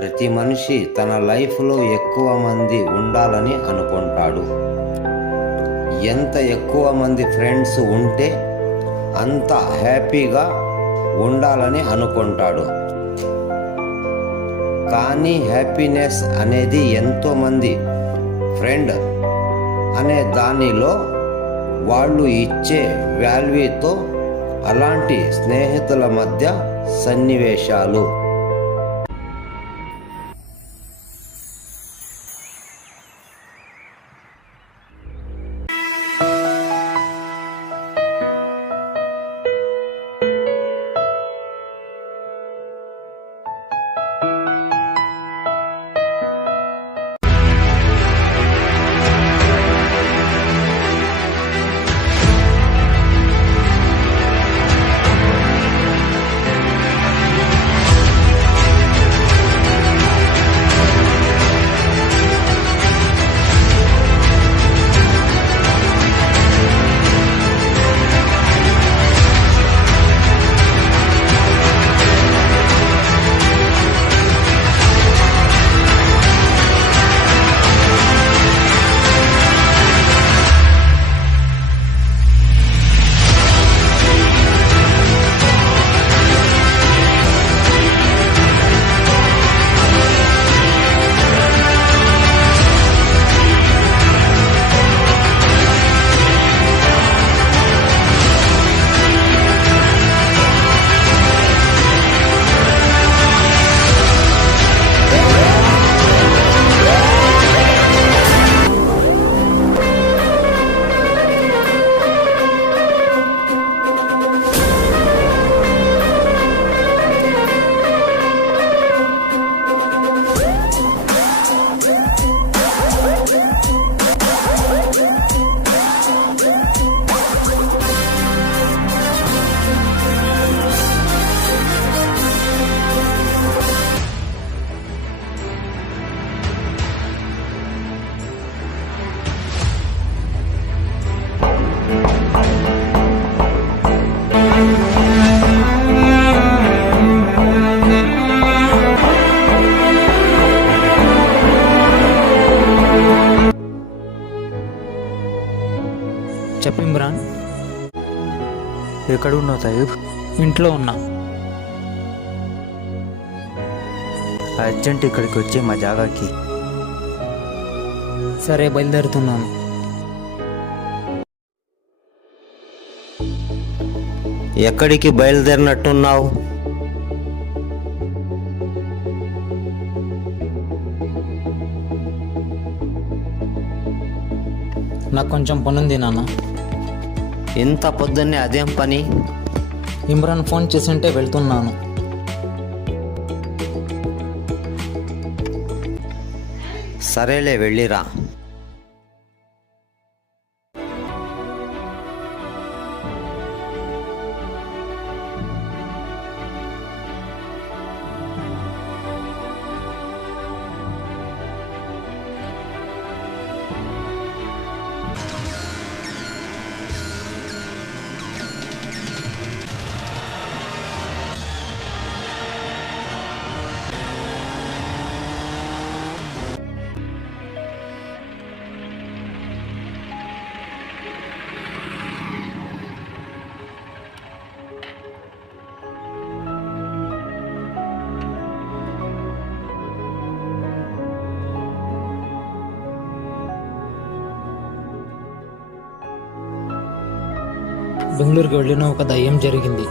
ప్రతి మనిషి తన లైఫ్లో ఎక్కువ మంది ఉండాలని అనుకుంటాడు. ఎంత ఎక్కువ మంది ఫ్రెండ్స్ ఉంటే అంత హ్యాపీగా ఉండాలని అనుకుంటాడు. కానీ హ్యాపీనెస్ అనేది ఎంతోమంది ఫ్రెండ్ అనే దానిలో వాళ్ళు ఇచ్చే వాల్యూతో అలాంటి స్నేహితుల మధ్య సన్నివేశాలు. చెప్పు ఇమ్రాన్. ఎక్కడ ఉన్నావు తయూబ్? ఇంట్లో ఉన్నా. అర్జెంట్ ఇక్కడికి వచ్చి మా జాగాకి. సరే, బయలుదేరుతున్నాను. ఎక్కడికి బయలుదేరినట్టున్నావు? నాకు కొంచెం పనుంది నాన్న. ఇంత పొద్దున్నే అదేం పని? ఇమ్రాన్ ఫోన్ చేసింటే వెళ్తున్నాను. సరేలే, వెళ్ళిరా. బెంగళూరుకి వెళ్ళిన ఒక దయ్యం జరిగింది.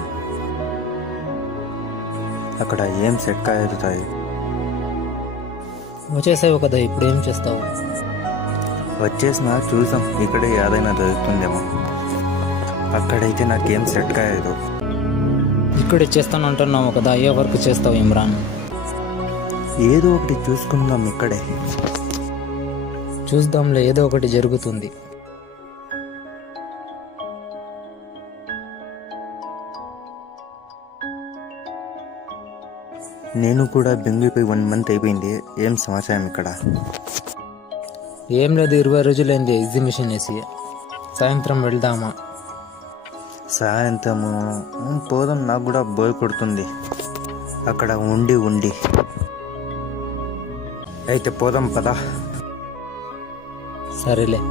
అక్కడ ఏం సెట్ కాయరుతాయి. వచ్చేసాయి ఒక దయ్యం, ఇప్పుడు ఏం చేస్తావు? వచ్చేసిన చూసాం ఇక్కడే ఏదైనా దొరుకుతుందేమో. అక్కడైతే నాకేం సెట్ కాయదు. ఇక్కడే చేస్తాను అంటున్నావు కదా, ఏ వర్క్ చేస్తావు ఇమ్రాన్? ఏదో ఒకటి చూసుకుందాం ఇక్కడే. చూద్దాంలే, ఏదో ఒకటి జరుగుతుంది. నేను కూడా బెంగళూరుపై 1 మంత్ అయిపోయింది. ఏం సమాచారం ఇక్కడ? ఏం లేదు, 20 రోజులైంది ఎగ్జిబిషన్ వేసి. సాయంత్రం వెళ్దామా? సాయంత్రము పోదాం, నాకు కూడా బోర్ కొడుతుంది అక్కడ ఉండి ఉండి. అయితే పోదాం పదా. సరేలే.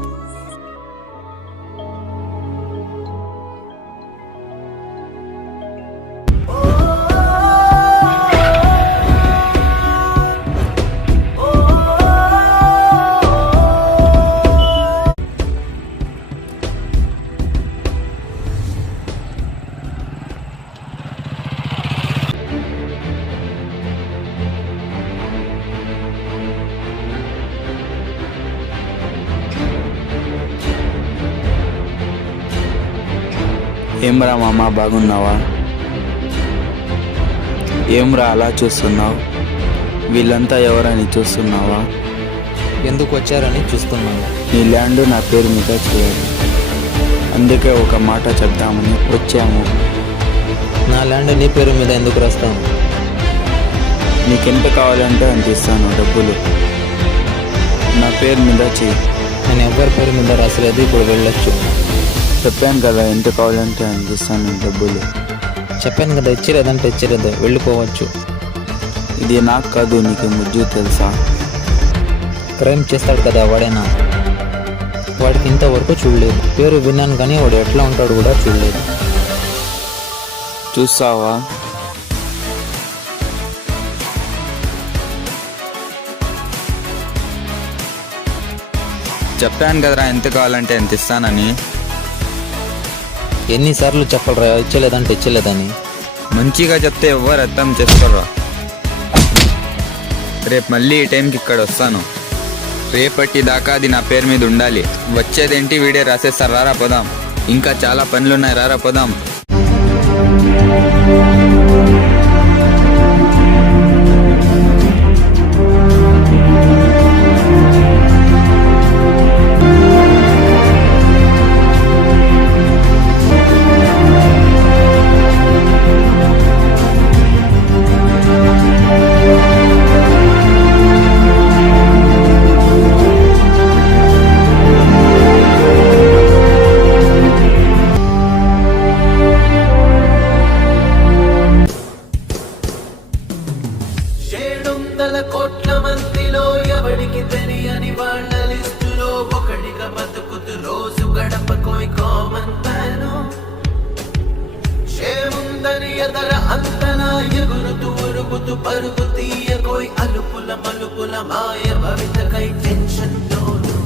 ఏమ్రా మామ, బాగున్నావా? ఏమ్రా అలా చూస్తున్నావు? వీళ్ళంతా ఎవరని చూస్తున్నావా? ఎందుకు వచ్చారని చూస్తున్నాను. నీ ల్యాండ్ నా పేరు మీద చేయాలి, అందుకే ఒక మాట చెప్దామని వచ్చాము. నా ల్యాండ్ నీ పేరు మీద ఎందుకు రాస్తాను? నీకెంత కావాలంటే అంత ఇస్తాను డబ్బులు. నా పేరు మీద చెయ్యి. నేను ఎవరి పేరు మీద రాసలేదు, ఇప్పుడు వెళ్ళొచ్చు. చెప్పాను కదా, ఎంత కావాలంటే అంత ఇస్తాను డబ్బులు. చెప్పాను కదా, ఇచ్చిలేదంటే ఇచ్చిలేదు, వెళ్ళిపోవచ్చు. ఇది నాకు కాదు, నీకు ముజ్జు తెలుసా? క్రైమ్ చేస్తాడు కదా వాడేనా? వాడికి ఇంతవరకు చూడలేదు. పేరు విన్నాను కానీ వాడు ఎట్లా ఉంటాడు కూడా చూడలేదు. చూస్తావా? చెప్పాను కదరా, ఎంత కావాలంటే ఎంత ఇస్తానని. ఎన్నిసార్లు చెప్పలరా ఇచ్చలేదంటే ఇచ్చలేదని? మంచిగా చెప్తే ఎవ్వరు అర్థం చేసుకోరా. రేపు మళ్ళీ ఈ టైంకి ఇక్కడ వస్తాను. రేపటి దాకా అది నా పేరు మీద ఉండాలి. వచ్చేదేంటి, వీడియో రాసేస్తారు. రారా పోదాం, ఇంకా చాలా పనులున్నాయి. రారా పోదాం. కోట్ల మందిలో ఎవడికి తెలియని వాళ్ళ లిస్టులో ఒకటిగా బతుకుతూ రోజు గడపకోయ్ కామన్ మ్యాను. చేముందని ఎదర అంతనా ఎగురుతూ ఉరుగుతూ పరుగు తీయకోయ్ అలుపుల మలుపుల మాయ భవితకై టెన్షన్ తోను.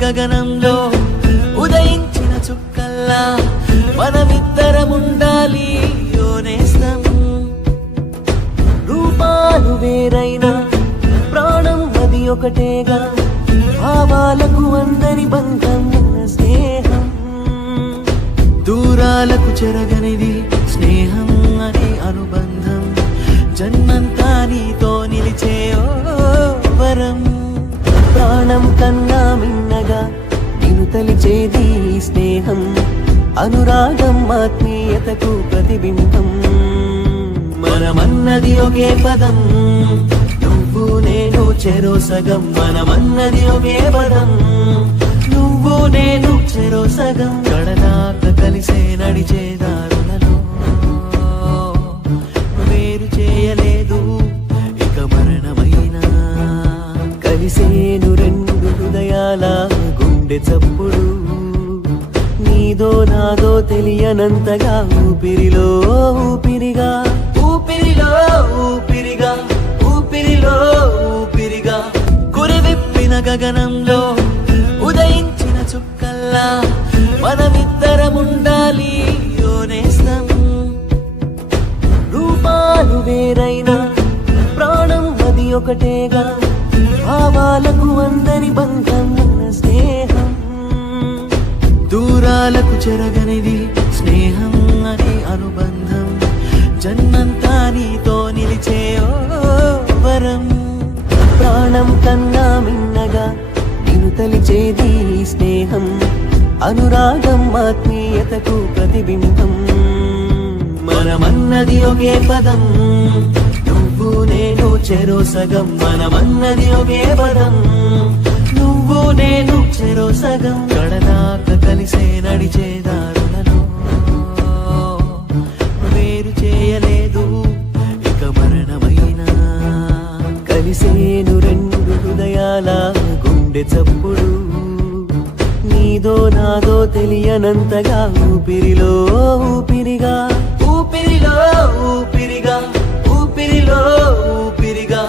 గగనంలో ఉదయించిన చుక్కల్లా మనమిద్దరముండాలి యోనేస్తం. రూపాలు వేరైనా ప్రాణం అది ఒకటేగా, భావాలకు అందరి బంధం ఉన్న స్నేహం. దూరాలకు చెరగనిది స్నేహం అనే అనుబంధం, జన్మంతా నీతో నిలిచే ఓ వరం. ప్రాణం కన్నా మిన్నగా నిన్ను తలిచేది స్నేహం, అనురాగం ఆత్మీయతకు ప్రతిబింబం. మనమన్నది ఒకే పదం, నువ్వు నేను చెరో సగం. మనమన్నది ఒకే పదం, నువ్వు నేను చెరో సగం. కడదాకా కలిసే నడిచే దారులలో వేరు చేయలేదు ఇక మరణమైనా. కలిసే నాదో తెలియనంతగా ఊపిరిలో ఊపిరిగా ఊపిరిలో ఊపిరిగా ఊపిరిలో ఊపిరిగా కురివిప్పిన గగనంలో ఉదయించిన చుక్కల్లా మనమిద్దరముండాలి ఓ నేస్తం. రూపాలు వేరైనా ప్రాణం అది ఒకటేగా, భావాలకు అందని బంధం ఉన్న స్నేహం. దూరాలకు చెరగనిది స్నేహం అనే అనుబంధం, జన్మంతా నీతో నిలిచే ఓ వరం. ప్రాణం కన్నా మిన్నగా నిన్ను తలిచేది ఈ స్నేహం, అనురాగం ఆత్మీయతకు ప్రతిబింబం. మనమన్నది ఒకే పదం, నువ్వు నేను చెరో సగం. మనమన్నది ఒకే పదం, నువ్వు నేను చెరో సగం. కడదాకా కలిసే నడిచే దారులలో వేరు చేయలేదు ఇక మరణమైనా. కలిసేను రెండు హృదయాల గుండె చప్పుడు, నీదో నాదో తెలియనంతగా ఊపిరిలో ఊపిరిగా ఊపిరిలో ఊపిరిగా ఊపిరిలో ఊపిరిగా.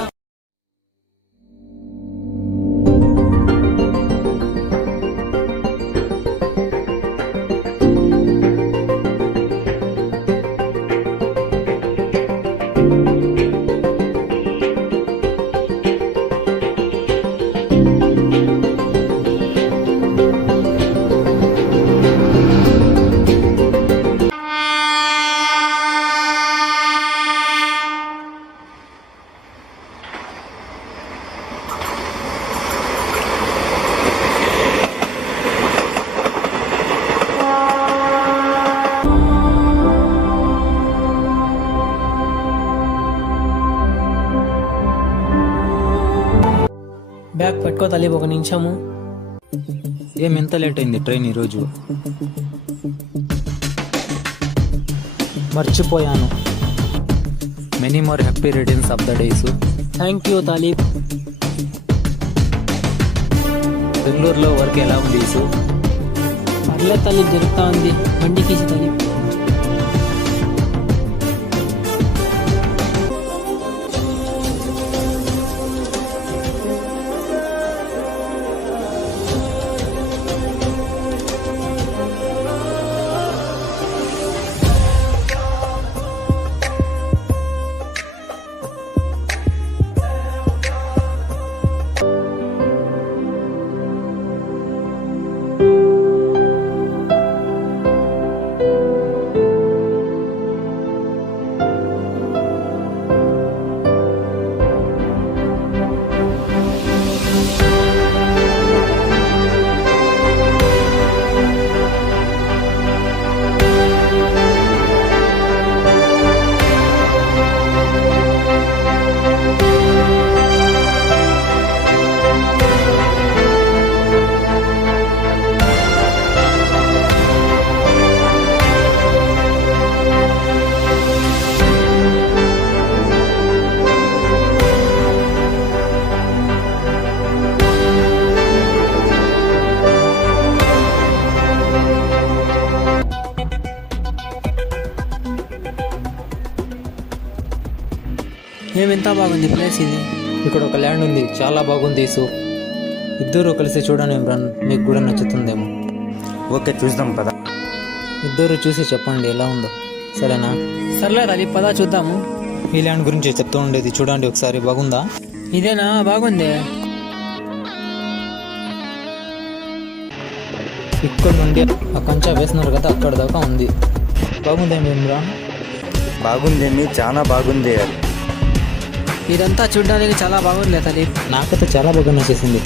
బ్యాగ్ పట్టుకో తల్లి, ఒక నిమిషము. ఏం ఎంత లేట్ అయింది ట్రైన్ ఈరోజు? మర్చిపోయాను. Many more happy returns of the days. Thank you Talib. బెంగళూరులో వర్క్ ఎలా ఉంది ఇసు? పర్లేదు తాలిబ్, జరుగుతూ ఉంది. బండికి తాలిబ్. ఏమెంత బాగుంది ప్లేస్ ఇది. ఇక్కడ ఒక ల్యాండ్ ఉంది, చాలా బాగుంది ఇసు. ఇద్దరు కలిసి చూడండి ఇమ్రాన్, మీకు కూడా నచ్చుతుందేమో. ఓకే, చూద్దాం పద. ఇద్దరు చూసి చెప్పండి ఎలా ఉందో, సరేనా? సర్లే తాలిబ్, పదా చూద్దాము. ఈ ల్యాండ్ గురించి చెప్తూ ఉండేది, చూడండి ఒకసారి. బాగుందా? ఇదేనా? బాగుంది. ఇక్కడ నుండి ఆ కంచె వేసినారు కదా, అక్కడ దాకా ఉంది. బాగుందేమి ఇమ్రాన్? బాగుందేమి, చాలా బాగుంది. ఇదంతా చూడడానికి చాలా బాగుంది తాలిబ్. నాకైతే చాలా బాగా నచ్చేసింది.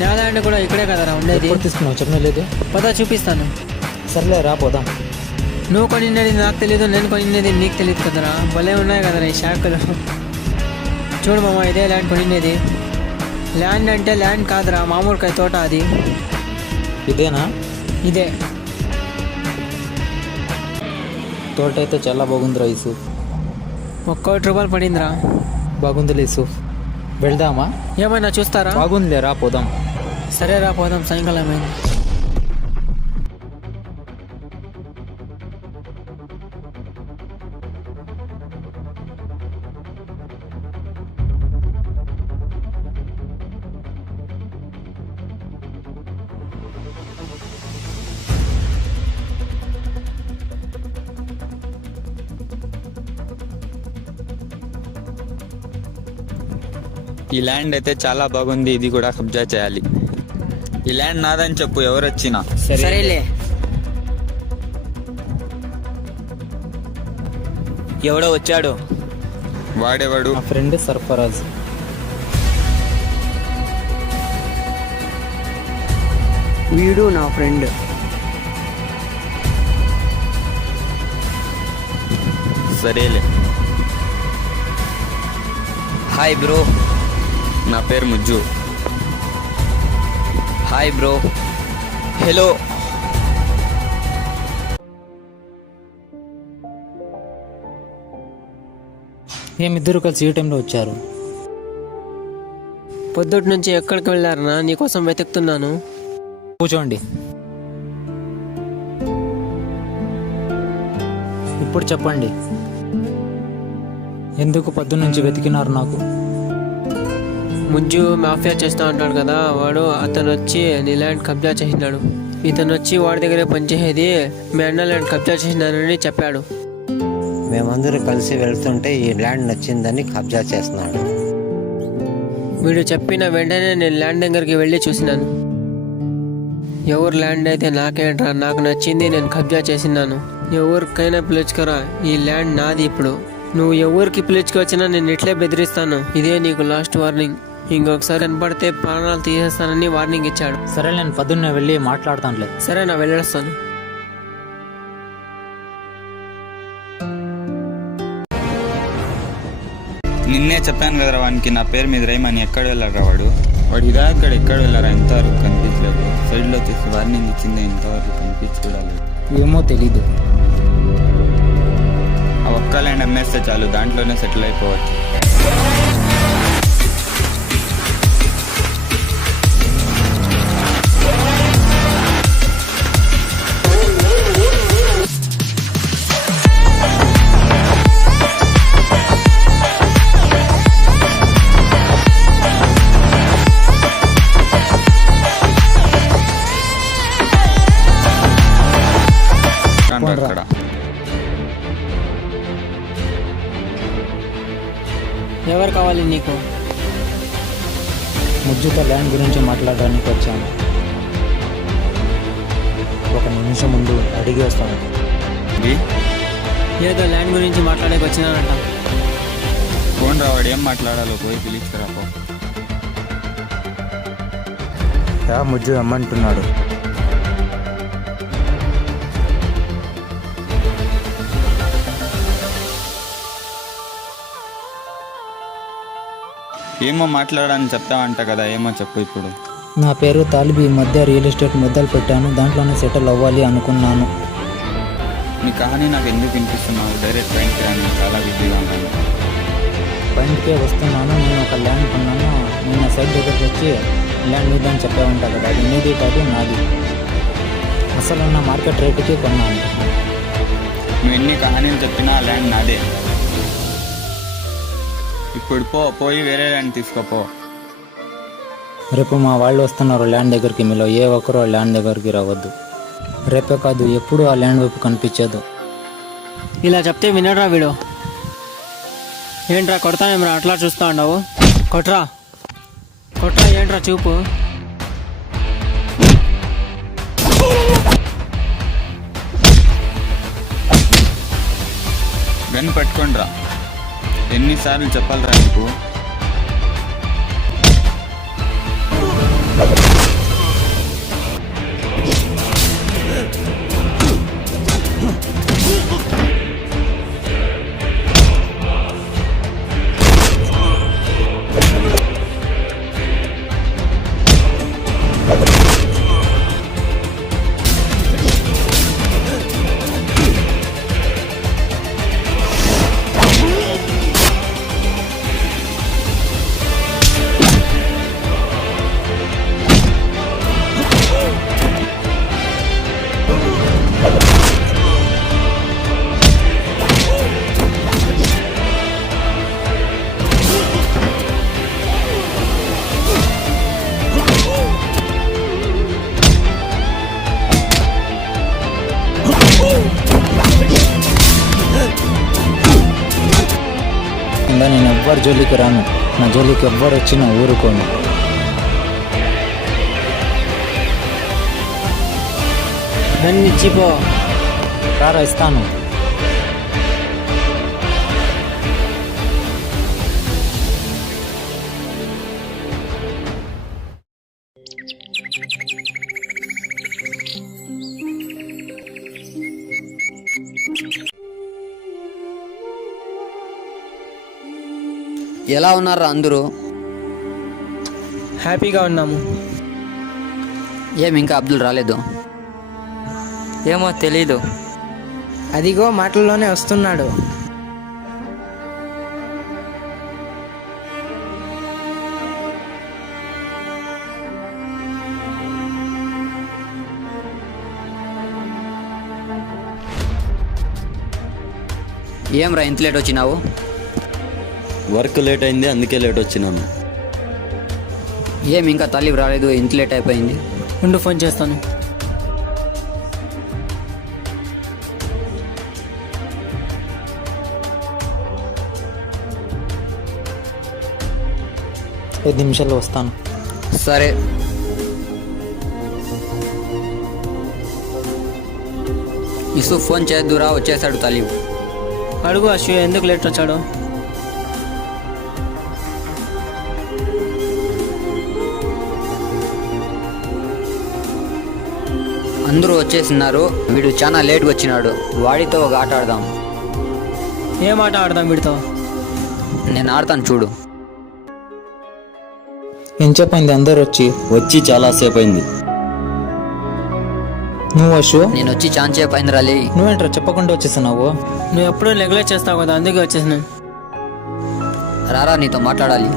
న్యాలాండ్ కూడా ఇక్కడే కదరా ఉండేది. ఎప్పుడు తీసుకున్నావు చెప్పలేదు? పదా చూపిస్తాను. సర్లే రా పోదాం. నువ్వు కొనిన్నది నాకు తెలియదు, నేను కొనిన్నది నీకు తెలియదు కదరా. భలే ఉన్నాయి కదరా ఈ షాకులు. చూడు మామ, ఇదే ల్యాండ్ కొనిన్నది. ల్యాండ్ అంటే ల్యాండ్ కాదురా, మామూలుకాయ తోట అది. ఇదేనా? ఇదే తోట అయితే చాలా బాగుందిరా ఇసు. 1 కోటి రూపాయలు పడిందిరా. బాగుంది ఇసు. వెళ్దామా? ఏమైనా చూస్తారా? బాగుందిలే, రా పోదాం. సరేరా పోదాం, సాయంకాలం అయింది. ఈ ల్యాండ్ అయితే చాలా బాగుంది, ఇది కూడా కబ్జా చేయాలి. ఈ ల్యాండ్ నాదని చెప్పు ఎవరు వచ్చినా. సరేలే. ఎవడో వచ్చాడు. వాడేవాడు? మా ఫ్రెండ్ సర్ఫరాజ్. వీడు నా ఫ్రెండ్. సరేలే. Hi bro. నా పేరు ముజ్జు. Hi bro. హలో. మేమిద్దరు కలిసి ఈ టైంలో వచ్చారు. పొద్దుటి నుంచి ఎక్కడికి వెళ్ళారనా? నీకోసం వెతుకుతున్నాను. కూర్చోండి. ఇప్పుడు చెప్పండి, ఎందుకు పొద్దున్నుంచి వెతికినారు నాకు? ముజ్జు మాఫియా చేస్తా ఉంటాడు కదా, అతను వచ్చి నీ ల్యాండ్ కబ్జా చేసినాడు. ఇతను వచ్చి వాడి దగ్గరే పనిచేసేది మీ అన్న ల్యాండ్ కబ్జా చేసినానని చెప్పాడు. మేమందరూ కలిసి వెళ్తుంటే ఈ ల్యాండ్ నచ్చిందని కబ్జా చేస్తున్నాడు. వీడు చెప్పిన వెంటనే నేను ల్యాండ్ దగ్గరికి వెళ్ళి చూసినాను. ఎవరు ల్యాండ్ అయితే నాకేంట్రా, నాకు నచ్చింది, నేను కబ్జా చేసినాను. ఎవరికైనా పిలుచుకురా, ఈ ల్యాండ్ నాది. ఇప్పుడు నువ్వు ఎవరికి పిలుచుకొచ్చినా నేను ఇట్లే బెదిరిస్తాను. ఇదే నీకు లాస్ట్ వార్నింగ్. ఇంకొకసారి కనపడితే ప్రాణాలు తీసేస్తానని వార్నింగ్ ఇచ్చాడు. సరే, నేను పొద్దున్నే వెళ్ళి మాట్లాడతానులే. సరే, నా వెళ్ళొస్తాను. నిన్నే చెప్పాను కదరా వానికి నా పేరు మీద రైమని. ఎక్కడ వెళ్ళారా వాడు? వాడు ఇదా ఇక్కడ ఎక్కడ వెళ్ళారా? ఇంతవరకు కనిపించలేదు. సైడ్లో చూసి వార్నింగ్ ఇచ్చిందే, ఇంతవరకు కనిపించలేదు. ఏమో తెలీదు. ఆ ఒక్క ల్యాండ్ అమ్మేస్తే చాలు, దాంట్లోనే సెటిల్ అయిపోవచ్చు. అక్కడ ఎవరు కావాలి నీకు? ముజ్జుతో ల్యాండ్ గురించి మాట్లాడడానికి వచ్చాను. ఒక నిమిషం ముందు అడిగి వస్తాను. ఏదో ల్యాండ్ గురించి మాట్లాడేకి వచ్చినానంట. ఫోన్ రావాడు, ఏం మాట్లాడాలో పోయి పిలుచుకురా పో. ముజ్జు అమ్మంటున్నాడు. ఏమో మాట్లాడని చెప్తావంట కదా, ఏమో చెప్పు ఇప్పుడు. నా పేరు తాలిబ్. ఈ మధ్య రియల్ ఎస్టేట్ మొదలు పెట్టాను, దాంట్లోనే సెటిల్ అవ్వాలి అనుకున్నాను. నీ కహానీ నాకు ఎందుకు వినిపిస్తున్నావు? డైరెక్ట్ పాయింట్కి రాని, చాలా బిజీగా ఉన్నాను. పాయింట్కే వస్తున్నాను. నేను ఒక ల్యాండ్ కొన్నాను. నేను సైట్ దగ్గరికి వచ్చి ల్యాండ్ మీదని చెప్పే ఉంటా కదా, అది నీది కాదు, నాది. అసలు ఉన్న మార్కెట్ రేటుకి కొన్నాను. నువ్వు ఎన్ని కహానీలు చెప్పినా ఆ ల్యాండ్ నాదే. ఇప్పుడు పోయి వేరే ల్యాండ్ తీసుకోపో. రేపు మా వాళ్ళు వస్తున్నారు ల్యాండ్ దగ్గరికి. మీలో ఏ ఒక్కరు ఆ ల్యాండ్ దగ్గరికి రావద్దు. రేపే కాదు, ఎప్పుడు ఆ ల్యాండ్ వైపు కనిపించదు. ఇలా చెప్తే వినరా వీడు? ఏంట్రా కొడతానేమ్రా, అట్లా చూస్తా ఉండవు? కొట్రా కొట్రా, ఏంట్రా చూపు? గన్ పట్టుకోండిరా. ఎన్నిసార్లు చెప్పాలరా నీకు? ఎవ్వరి జోలికి రాను, నా జోలికి ఎవ్వరు వచ్చినా ఊరుకోను. నన్ను ఇచ్చిపో. రారా ఇస్తాను. ఎలా ఉన్నారా అందరూ? హ్యాపీగా ఉన్నాము. ఏం ఇంకా అబ్దుల్ రాలేదు? ఏమో తెలీదు. అదిగో మాటల్లోనే వస్తున్నాడు. ఏం రా ఇంత లేట్ వచ్చినావు? వర్క్ లేట్ అయింది, అందుకే లేట్ వచ్చినాను. ఏం ఇంకా తల్లి రాలేదు, ఇంత లేట్ అయిపోయింది? ఉండు ఫోన్ చేస్తాను. ఐదు నిమిషాల్లో వస్తాను. సరే. యూసుఫ్ ఫోన్ చేద్దురా, వచ్చేసాడు తలీబ్. అడుగు అశ్వ ఎందుకు లేట్ వచ్చాడు. అందరూ వచ్చేసినారు, వీడు చాలా లేట్గా వచ్చినాడు. వాడితో ఒక ఆట ఆడదాం. ఏం ఆట ఆడదాం వీడితో? నేను ఆడతాను చూడు. ఏం చెప్పైంది అందరు వచ్చి చాలాసేపు అయింది. నువ్వు అశు? నేను వచ్చి చాన్సేపు అయింది రాలి. నువ్వేంట్రా చెప్పకుండా వచ్చేసినావు? నువ్వు ఎప్పుడూ నెగ్లెక్ట్ చేస్తావు కదా, అందుకే వచ్చేసినాను. రారా, నీతో మాట్లాడాలి.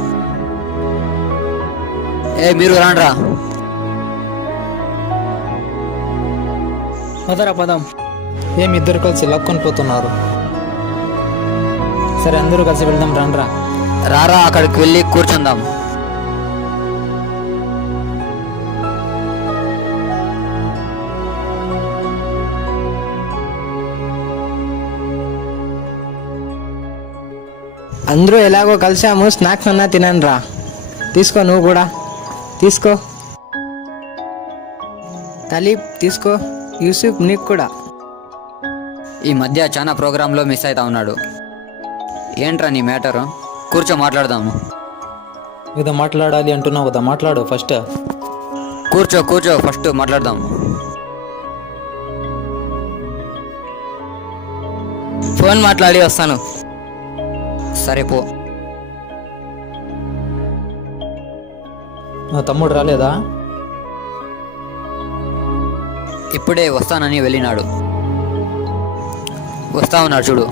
మీరు రాండ్రా. పదరా పదాం. ఏం ఇద్దరు కలిసి లక్కొని పోతున్నారు? సరే అందరూ కలిసి వెళ్దాం రండ్రా. రారా, అక్కడికి వెళ్ళి కూర్చుందాం. అందరూ ఎలాగో కలిసాము, స్నాక్స్ అన్నా తినండి రా. తీసుకో, నువ్వు కూడా తీసుకో. తలీబ్ తీసుకో, యూసుఫ్ నీకు కూడా. ఈ మధ్య చాలా ప్రోగ్రాంలో మిస్ అవుతా ఉన్నాడు. ఏంట్రా నీ మ్యాటరు? కూర్చో మాట్లాడదాము. ఏదో మాట్లాడాలి అంటున్నావు కదా, మాట్లాడు ఫస్ట్. కూర్చో ఫస్ట్ మాట్లాడదాం. ఫోన్ మాట్లాడి వస్తాను. సరే పో. నా తమ్ముడు రాలేదా? ఇప్పుడే వస్తానని వెళ్ళినాడు. వస్తా ఉన్నాడు చూడు.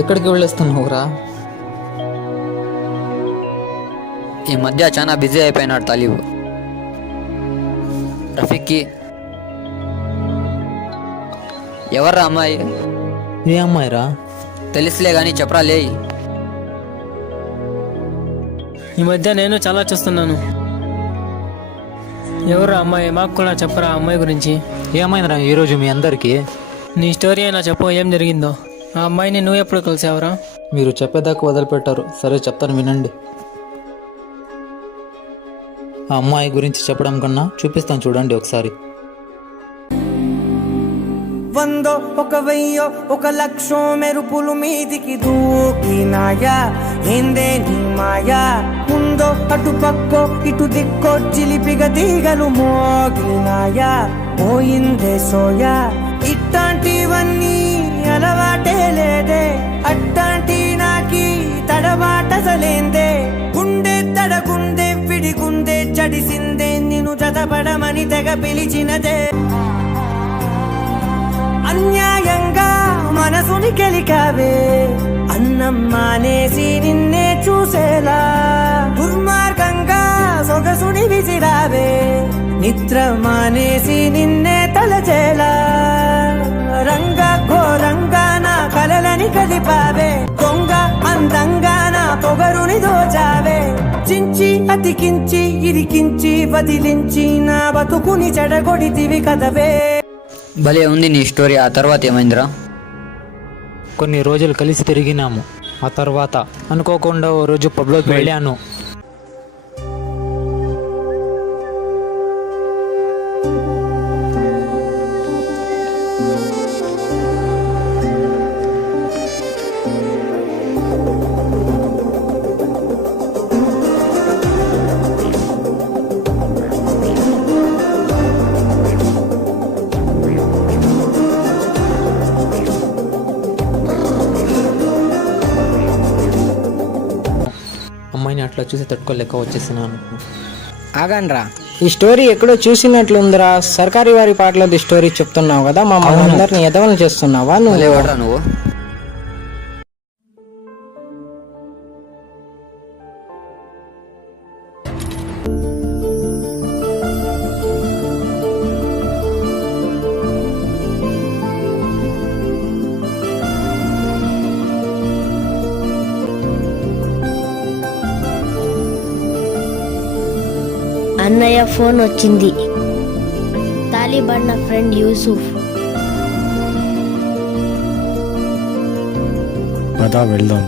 ఎక్కడికి వెళ్ళేస్తున్నావురా? ఈ మధ్య చాలా బిజీ అయిపోయినాడు తలీబ్. రఫీక్కి ఎవర్రా అమ్మాయి? ఏ అమ్మాయిరా? తెలుసులే కానీ చెప్పరా లే. ఈ మధ్య నేను చాలా చూస్తున్నాను. ఎవరు అమ్మాయి? మాకు కూడా చెప్పరా అమ్మాయి గురించి. ఏమైందిరా ఈరోజు మీ అందరికీ? నీ స్టోరీ అయినా చెప్పు, ఏం జరిగిందో. ఆ అమ్మాయిని నువ్వు ఎప్పుడు కలిసావురా? మీరు చెప్పేదాకా వదిలిపెట్టారు. సరే చెప్తాను వినండి. ఆ అమ్మాయి గురించి చెప్పడం కన్నా చూపిస్తాను చూడండి ఒకసారి. 100 ఒక 1000 ఒక లక్షం మెరుపులు మీదికి దూకినాయా, ఏందే నీ మాయా. ముందో అటు పక్కో ఇటు దిక్కో చిలిపిగ తీగలు మోగినాయా, పోయిందే సోయా. ఇట్లాంటివన్నీ అలవాటే లేదే, అట్టాంటి నాకి తడబాటసలేందే. గుండె తడగుందే విడిగుందే చడిసిందే, నిన్ను జతపడమని తెగ పిలిచినదే. అన్యాయంగా మనసుని గెలికావే, అన్నం మానేసి నిన్నే చూసేలా. దుర్మార్గంగా సొగసుని విసిరావే, నిద్ర మానేసి నిన్నే తలచేలా. రంగ ఘోరంగా నా కలలని కలిపావే, దొంగ అందంగా నా పొగరుని దోచావే. చించి అతికించి ఇరికించి వదిలించి నా బతుకుని చెడగొడితివి కదవే. భలే ఉంది నీ స్టోరీ. ఆ తర్వాత ఏమైందిరా? కొన్ని రోజులు కలిసి తిరిగినాము. ఆ తర్వాత అనుకోకుండా ఓ రోజు పబ్లోకి వెళ్ళాను. అమ్మాయిని అట్లా చూసి తట్టుకోలేక వచ్చేసినాను. ఆగండ్రా, ఈ స్టోరీ ఎక్కడో చూసినట్లుందిరా. సర్కారీ వారి పాటలది స్టోరీ చెప్తున్నావు కదా, మా అందరిని ఎదవలు చేస్తున్నావా నువ్వు? లేవాడ్రా నువ్వు. అన్నయ్య ఫోన్ వచ్చింది. తాలిబాన్ నా ఫ్రెండ్ యూసుఫ్. పద వెళ్దాం.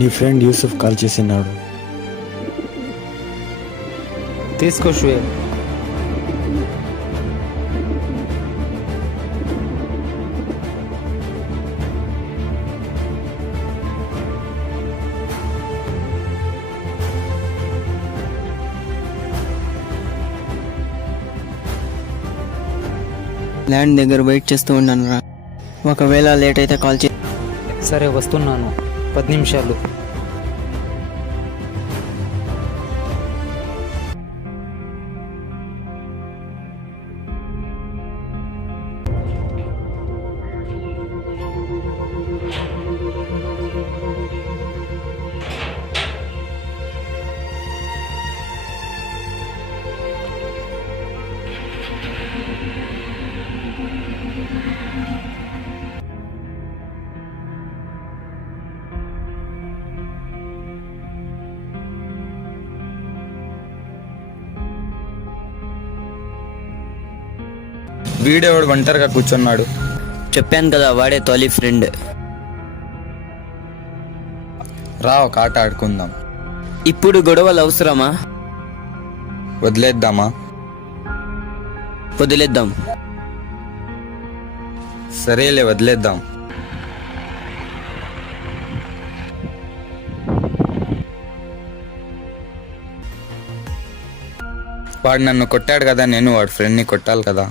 నీ ఫ్రెండ్ యూసుఫ్ కాల్ చేసినాడు. తీసుకో షుయేబ్. ల్యాండ్ దగ్గర వెయిట్ చేస్తూ ఉన్నాను రా. ఒకవేళ లేట్ అయితే కాల్ చే. సరే వస్తున్నాను, 10 నిమిషాలు. వీడెవడు ఒంటరిగా కూర్చున్నాడు? చెప్పాను కదా వాడే తొలి ఫ్రెండ్. రా ఒక ఆట ఆడుకుందాం. ఇప్పుడు గొడవలు అవసరమా? వదిలేద్దామా? వదిలేద్దాం. సరేలే వదిలేద్దాం. వాడు నన్ను కొట్టాడు కదా, నేను వాడి ఫ్రెండ్ని కొట్టాలి కదా.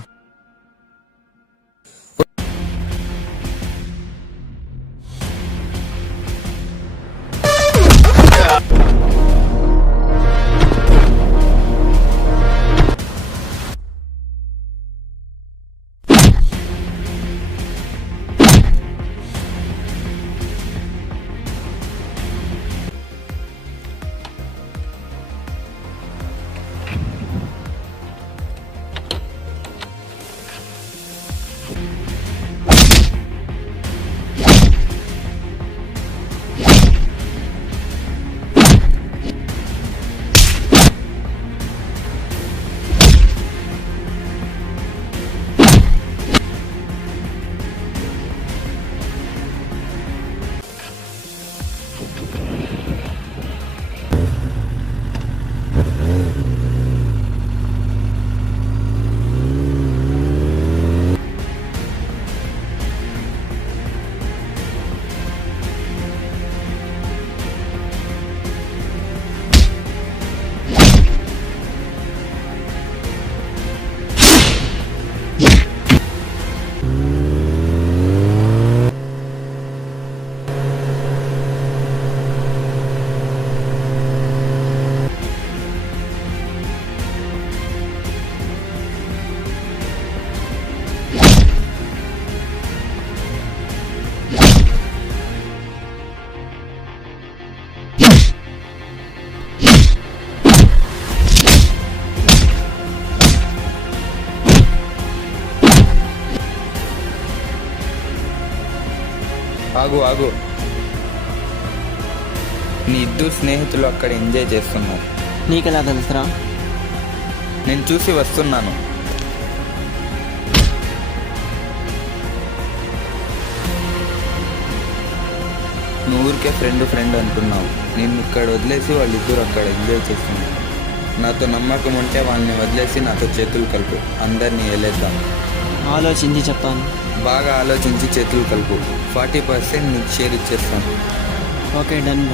ఆగు ఆగు. నీ ఇద్దరు స్నేహితులు అక్కడ ఎంజాయ్ చేస్తున్నారు. నీకెలా తెలుసురా? నేను చూసి వస్తున్నాను. నువ్వు ఊరికే ఫ్రెండ్ అంటున్నావు. నేను ఇక్కడ వదిలేసి వాళ్ళిద్దరు అక్కడ ఎంజాయ్ చేస్తున్నారు. నాతో నమ్మకం ఉంటే వాళ్ళని వదిలేసి నాతో చేతులు కలుపు. అందరినీ వెళ్ళేద్దాం. ఆలోచించి చెప్తాను. బాగా ఆలోచించి చేతులు కలుపు. 40% నీకు షేర్ ఇచ్చేస్తాను. Okay, done.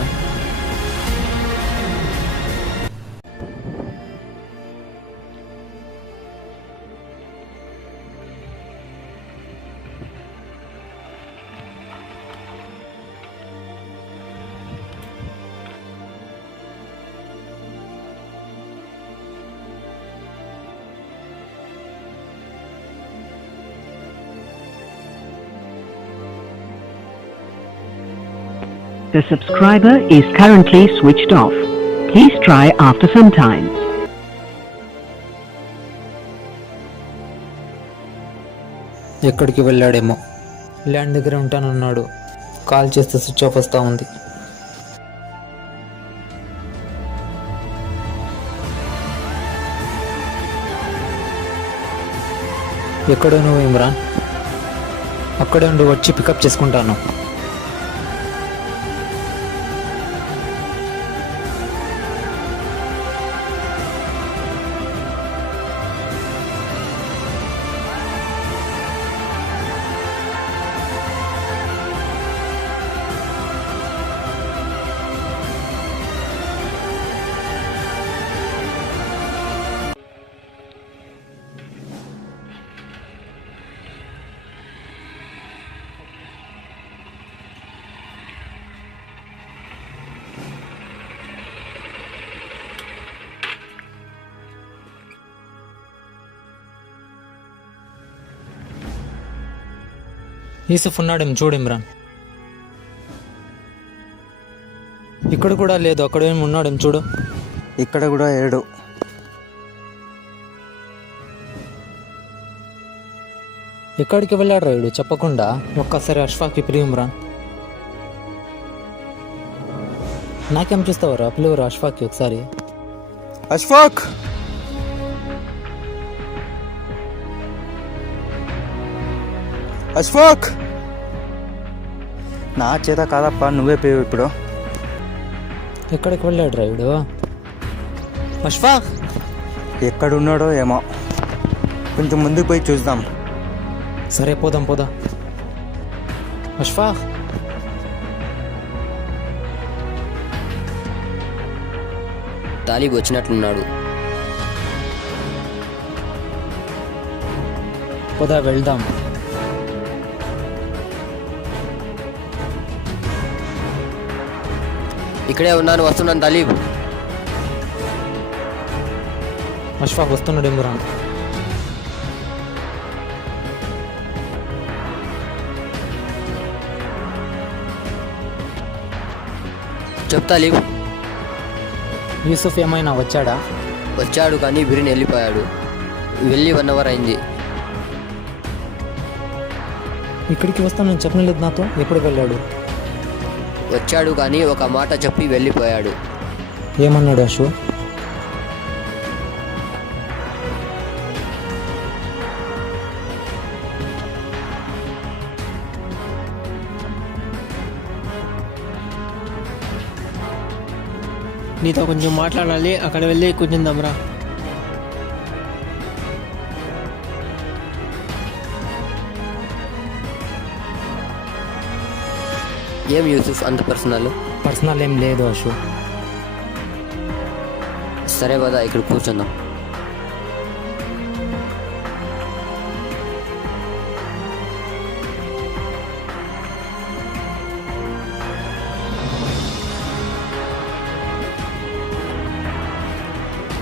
The subscriber is currently switched off. Please try after some time. ఎక్కడికి వెళ్ళాడేమో. ల్యాండ్ దగ్గర ఉంటానన్నాడు. కాల్ చేస్తే స్విచ్ ఆఫ్ వస్తూ ఉంది. ఎక్కడో నువ్వు ఇమ్రాన్? అక్కడే ఉండి వచ్చి పికప్ చేసుకుంటాను. యూసుఫ్ ఉన్నాడేమో చూడు ఇమ్రాన్. ఇక్కడ కూడా లేదు. అక్కడేమో ఉన్నాడేమో చూడు. ఇక్కడ కూడా ఏడు. ఎక్కడికి వెళ్ళాడు రాయుడు చెప్పకుండా? ఒక్కసారి అష్ఫాక్కి పిలువు ఇమ్రాన్. నాకేం చూస్తావరా? పిలువరు అష్ఫాక్కి ఒకసారి. అష్ఫాక్, అష్ఫాక్. నా చేత కాదప్ప, నువ్వే పేవు ఇప్పుడు. ఎక్కడికి వెళ్ళాడు రాయుడు? అష్ఫాక్ ఎక్కడున్నాడో ఏమో. కొంచెం ముందుకు పోయి చూద్దాం. సరే పోదాం. అష్ఫాక్, తాలిబ్ వచ్చినట్లున్నాడు. పోదా వెళ్దాం. ఇక్కడే ఉన్నాను, వస్తున్నాను తాలిబ్. అష్ఫాక్ వస్తున్నాడు ఇమ్రాన్. చెప్ తాలిబ్. యూసుఫ్ ఏమైనా వచ్చాడా? వచ్చాడు కానీ బిరిని వెళ్ళిపోయాడు. వెళ్ళి 1 అవర్ అయింది. ఇక్కడికి వస్తానని చెప్పలేదు నాతో. ఎప్పుడు వెళ్ళాడు? వచ్చాడు కానీ ఒక మాట చెప్పి వెళ్ళిపోయాడు. ఏమన్నాడు అశు? నీతో కొంచెం మాట్లాడాలి. అక్కడ వెళ్ళి కూర్చుందాంరా. ఏం యూసుఫ్ అంత పర్సనల్ ఏం లేదు అశు. సరే కదా, ఇక్కడ కూర్చుందాం.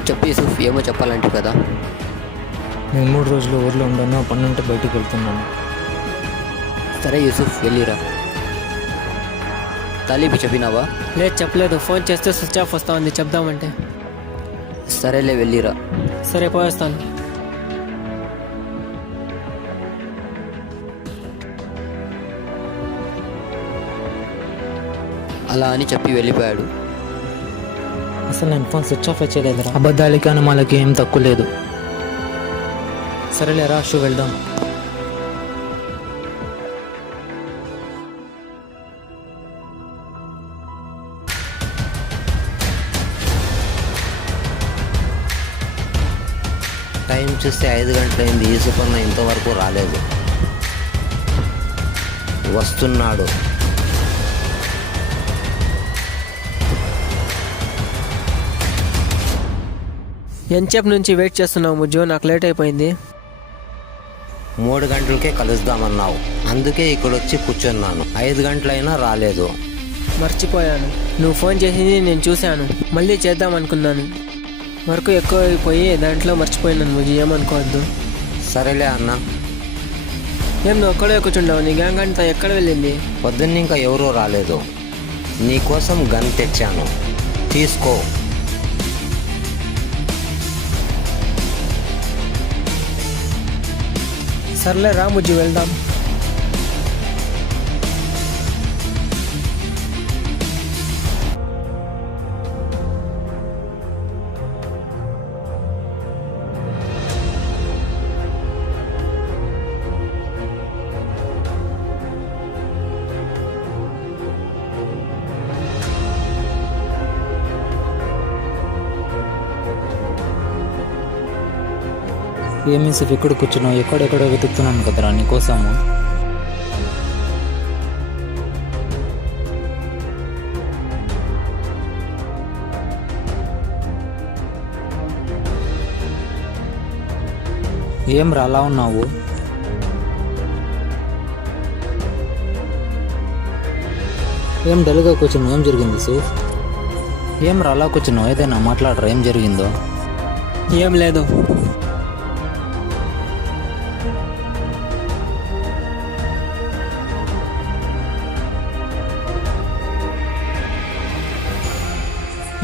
చెప్పు యూసుఫ్, ఏమో చెప్పాలంటే కదా. నేను 3 రోజులు ఊర్లో ఉండను. పని ఉంటే బయటికి వెళ్తున్నాను. సరే యూసుఫ్, వెళ్ళిరా. తాలిబ్ చెప్పినావా? లేదు, చెప్పలేదు. ఫోన్ చేస్తే స్విచ్ ఆఫ్ వస్తా ఉంది. చెప్దామంటే. సరేలే, వెళ్ళిరా. సరే, పోయేస్తాను. అలా అని చెప్పి వెళ్ళిపోయాడు. అసలు నేను ఫోన్ స్విచ్ ఆఫ్ చేయలేదురా. అబద్ధాలకి అనుమాలకి ఏం తక్కువ లేదు. సరేలేరా షూ వెళ్దాం. టైం చూస్తే 5 గంటలైంది. ఈ సుపర్ణ ఇంతవరకు రాలేదు. వస్తున్నాడు. ఎంతసేపు నుంచి వెయిట్ చేస్తున్నావు ముజ్జు? నాకు లేట్ అయిపోయింది. 3 గంటలకే కలుద్దామన్నావు, అందుకే ఇక్కడొచ్చి కూర్చున్నాను. 5 గంటలైనా రాలేదు. మర్చిపోయాను. నువ్వు ఫోన్ చేసింది నేను చూశాను. మళ్ళీ చేద్దాం అనుకున్నాను. వర్క్ ఎక్కువ అయిపోయి దాంట్లో మర్చిపోయినాను ముజ్జు, ఏమనుకోవద్దు. సరేలే అన్న. ఏం నువ్వు ఒక్కడే కూర్చుంటావు? నీ గ్యాంగ్ అంతా ఎక్కడ వెళ్ళింది? పొద్దున్న ఇంకా ఎవరూ రాలేదు. నీకోసం గన్ తెచ్చాను, తీసుకో. సర్లే రా ముజ్జు, వెళ్దాం. ఏమి యూసుఫ్ ఇక్కడ కూర్చున్నావు? ఎక్కడెక్కడో వెతుకుతున్నాను కదరా నీకోసము. ఏం రా అలా ఉన్నావు? ఏం డల్గా కూర్చున్నావు? ఏం జరిగింది యూసుఫ్? ఏం రా అలా కూర్చున్నావు? ఏదైనా మాట్లాడరా, ఏం జరిగిందో? ఏం లేదు.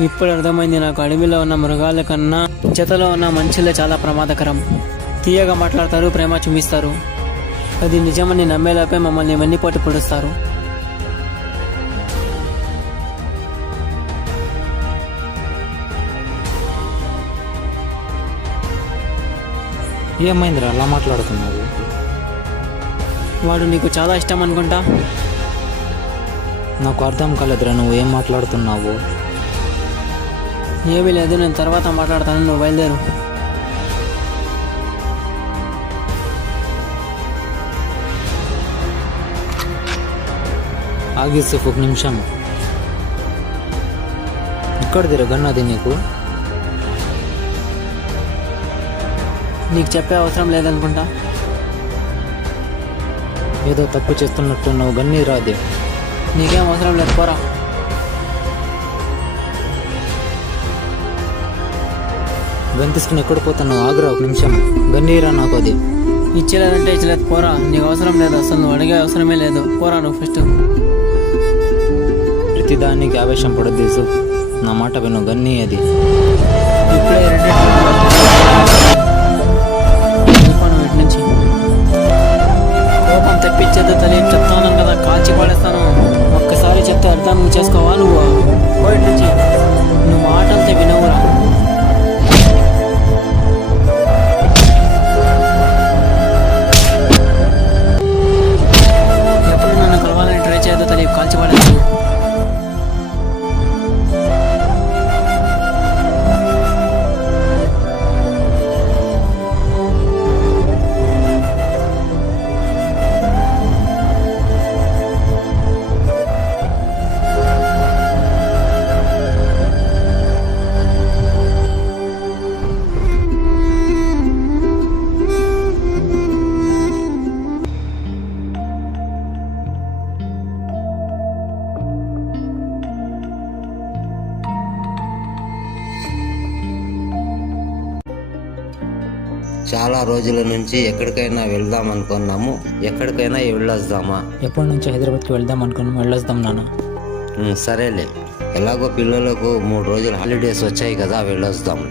ఇప్పుడు అర్థమైంది నాకు. అడవిలో ఉన్న మృగాల కన్నా జతలో ఉన్న మనుషులే చాలా ప్రమాదకరం. తీయగా మాట్లాడతారు, ప్రేమ చూపిస్తారు. అది నిజమని నమ్మేలోపే మమ్మల్ని వెన్నిపోటు పొడుస్తారు. ఏమైందిరా అలా మాట్లాడుతున్నావు? వాడు నీకు చాలా ఇష్టం అనుకుంటా. నాకు అర్థం కాలేదురా నువ్వు ఏం మాట్లాడుతున్నావు. ఏమీ లేదు, నేను తర్వాత మాట్లాడతాను, నువ్వు బయలుదేరు. ఆగి యూసుఫ్, ఒక నిమిషం. ఇక్కడ తిరగన్నది నీకు? నీకు చెప్పే అవసరం లేదనుకుంటా. ఏదో తప్పు చేస్తున్నట్టు నువ్వు గన్నీ రాదే. నీకేం అవసరం లేదు, పోరా. గన్ తీసుకుని ఎక్కడ పోతున్నావు? ఆగురా ఒక నిమిషం. గన్నీరా నాకు అది. ఇచ్చలేదంటే ఇచ్చలేదు, పోరా. నీకు అవసరం లేదు, అసలు నువ్వు అడిగే అవసరమే లేదు. పోరా నువ్వు ఫస్ట్. ప్రతిదానికి ఆవేశం పడద్దు యూసుఫ్, నా మాట విను. గన్నీ అది. ఇప్పుడే ఇటు నుంచి కోపం తెప్పించేది తెలియదు. చెప్తాను కదా, కాల్చి పడేస్తాను. ఒక్కసారి చెప్తే అర్థం చేసుకోవా నువ్వు? పోయి నుంచి నువ్వు మాటంతే వినవురా. ఎప్పుడు నన్ను కలవాలని ట్రై చేయదో తెలియదు, కాల్చి పడేస్తాను. చాలా రోజుల నుంచి ఎక్కడికైనా వెళ్దాం అనుకున్నాము. ఎక్కడికైనా వెళ్ళొద్దామా? ఎప్పటి నుంచి హైదరాబాద్కి వెళ్దాం అనుకున్నాం. వెళ్ళొద్దాం నాన్న. సరేలే, ఎలాగో పిల్లలకు 3 రోజులు హాలిడేస్ వచ్చాయి కదా, వెళ్ళొద్దాం.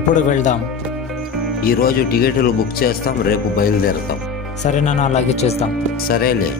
ఎప్పుడు వెళ్దాం? ఈరోజు టికెట్లు బుక్ చేస్తాం, రేపు బయలుదేరుతాం. సరే నాన్న, అలాగే చేస్తాం. సరేలే.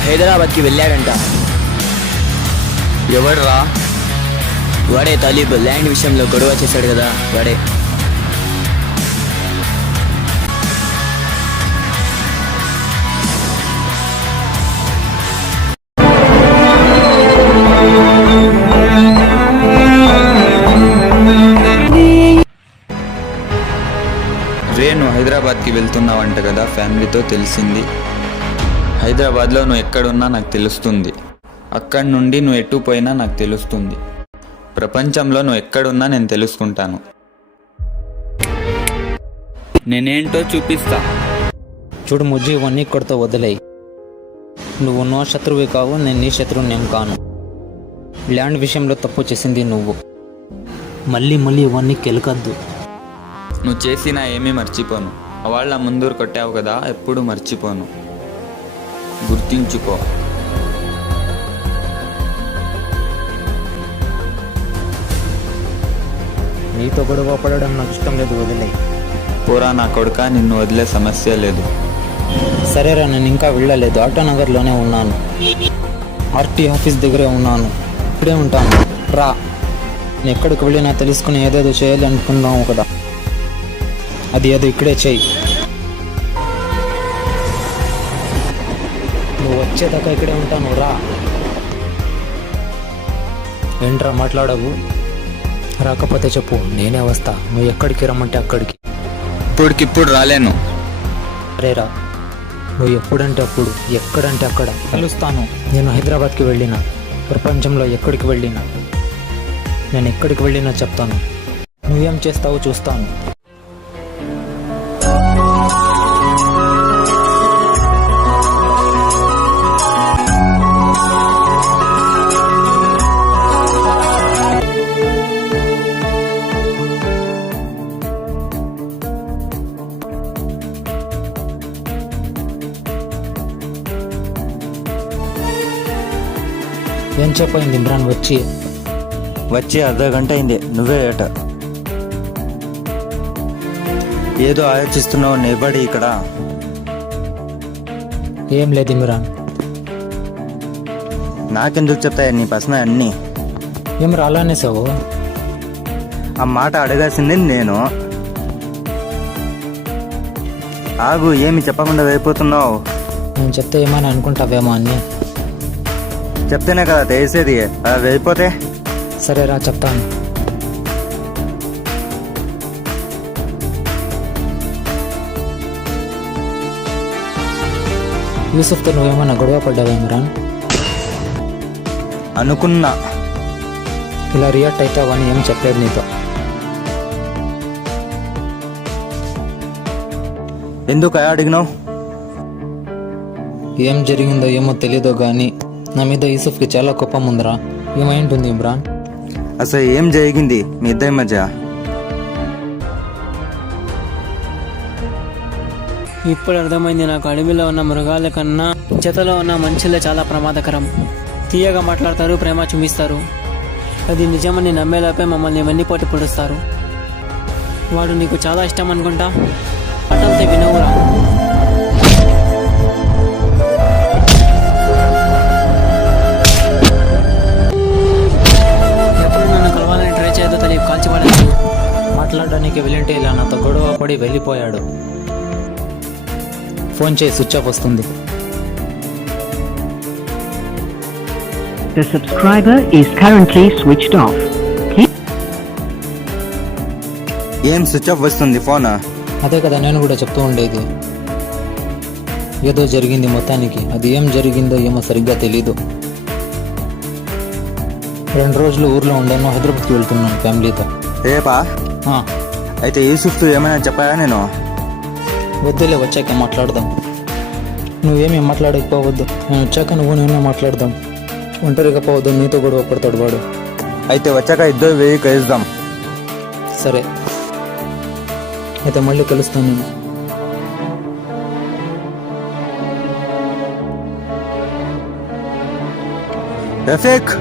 వాడు హైదరాబాద్కి వెళ్ళాడంట. ఎవడ్రా? వాడే తాలిబ్, ల్యాండ్ విషయంలో గొడవ చేశాడు కదా వాడే. రే, నువ్వు హైదరాబాద్కి వెళ్తున్నావంట కదా, ఫ్యామిలీతో తెలిసింది. హైదరాబాద్లో నువ్వు ఎక్కడున్నా నాకు తెలుస్తుంది. అక్కడి నుండి నువ్వు ఎటు పోయినా నాకు తెలుస్తుంది. ప్రపంచంలో నువ్వు ఎక్కడున్నా నేను తెలుసుకుంటాను. నేనేంటో చూపిస్తా. చూడు ముజ్జి, ఇవన్నీ ఇక్కడితో వదిలేయి. నువ్వు నా శత్రువు కావు, నేను నీ శత్రువుని ఏం కాను. ల్యాండ్ విషయంలో తప్పు చేసింది నువ్వు. మళ్ళీ మళ్ళీ ఇవన్నీ కెలకద్దు. నువ్వు చేసినా ఏమీ మర్చిపోను. వాళ్ళ ముందూరు కొట్టావు కదా, ఎప్పుడు మర్చిపోను. గుర్తించుకో. నీతో గొడవ పడడం నాకు ఇష్టం లేదు, వదిలేయి. పోరా నా కొడుక, నిన్ను వదిలే సమస్య లేదు. సరేరా, నేను ఇంకా వెళ్ళలేదు. ఆటోనగర్లోనే ఉన్నాను. ఆర్టీ ఆఫీస్ దగ్గరే ఉన్నాను. ఇక్కడే ఉంటాను, రా. నేను ఎక్కడికి వెళ్ళినా తెలుసుకుని ఏదేదో చేయాలి అనుకున్నావు కదా, అది ఏదో ఇక్కడే చేయి. నువ్వు వచ్చేదాకా ఇక్కడే ఉంటాను, రా. ఏంట్రా మాట్లాడవు? రాకపోతే చెప్పు, నేనే వస్తా. నువ్వు ఎక్కడికి రమ్మంటే అక్కడికి. ఇప్పుడికిప్పుడు రాలేను. సరేరా, నువ్వు ఎప్పుడంటే అప్పుడు, ఎక్కడంటే అక్కడ కలుస్తాను. నేను హైదరాబాద్కి వెళ్ళినా, ప్రపంచంలో ఎక్కడికి వెళ్ళినా, నేను ఎక్కడికి వెళ్ళినా చెప్తాను. నువ్వేం చేస్తావో చూస్తాను. ఏం చెప్పయింది ఇమ్రాన్? వచ్చి అర్ధ గంట అయింది. నువ్వే ఏట ఏదో ఆలోచిస్తున్నావు, నిలబడి ఇక్కడ. ఏం లేదు ఇమ్రాన్. నాకెందుకు చెప్తాయి నీ ప్రశ్న అన్నీ? ఏం రాలనేసావు? ఆ మాట అడగాల్సింది నేను. ఆగు, ఏమి చెప్పకుండా వెళ్ళిపోతున్నావు? నేను చెప్తే ఏమని అనుకుంటావేమో అని. చెప్తేనే కదా తెలిసేది. అలా వెళ్ళిపోతే? సరేరా, చెప్తాను. యూసుఫ్తో నువ్వేమన్నా గొడవ పడ్డావా ఇమ్రాన్? అనుకున్నా. ఇలా రియాక్ట్ అవుతావని ఏం చెప్పలేదు నీతో. ఎందుకు అడిగినావు? ఏం జరిగిందో ఏమో తెలీదో కానీ నా మీద యూసుఫ్కి చాలా కోపం ఉందిరా. ఏమైంటుంది ఇమ్రాన్? అసలు ఏం జరిగింది మీ ఇద్దరి మధ్య? ఇప్పుడు అర్థమైంది నాకు. అడవిలో ఉన్న మృగాల కన్నా జతలో ఉన్న మనుషులే చాలా ప్రమాదకరం. తీయగా మాట్లాడతారు, ప్రేమ చూపిస్తారు. అది నిజమని నమ్మేలోపే మమ్మల్ని వెన్నిపోటు పొడుస్తారు. వాడు నీకు చాలా ఇష్టం అనుకుంటా. మాటలతో వినవురా. ఎప్పుడు నన్ను కలవాలని ట్రై చేయదో తెలియదు, కాల్చిపడలేదు. మాట్లాడడానికి వెళ్ళింటే ఇలా నాతో గొడవ పడి వెళ్ళిపోయాడు. ఫోన్ చేసి స్విచ్ ఆఫ్ వస్తుంది. The subscriber is currently switched off. ఏం స్విచ్ ఆఫ్ వస్తుంది ఫోన్? అదే కదా నేను కూడా చెప్తూ ఉండేది. ఏదో జరిగింది మొత్తానికి. అది ఏం జరిగిందో ఏమో సరిగ్గా తెలీదు. 2 రోజులు ఊర్లో ఉండాను, హైదరాబాద్కి వెళ్తున్నాను ఫ్యామిలీతో. రేపా? ఆ, అయితే యూసుఫ్తో ఏమైనా చెప్పాయా? నేను వద్దులే, వచ్చాక మాట్లాడదాం. నువ్వేమీ మాట్లాడకపోవద్దు. నేను వచ్చాక నేను మాట్లాడదాం. ఒంటరిగా పోవద్దు, నీతో గొడవ పడతాడు వాడు. అయితే వచ్చాక ఇద్దరు వెయ్యి కలుద్దాం. సరే, అయితే మళ్ళీ కలుస్తాను నేను. రఫీక్,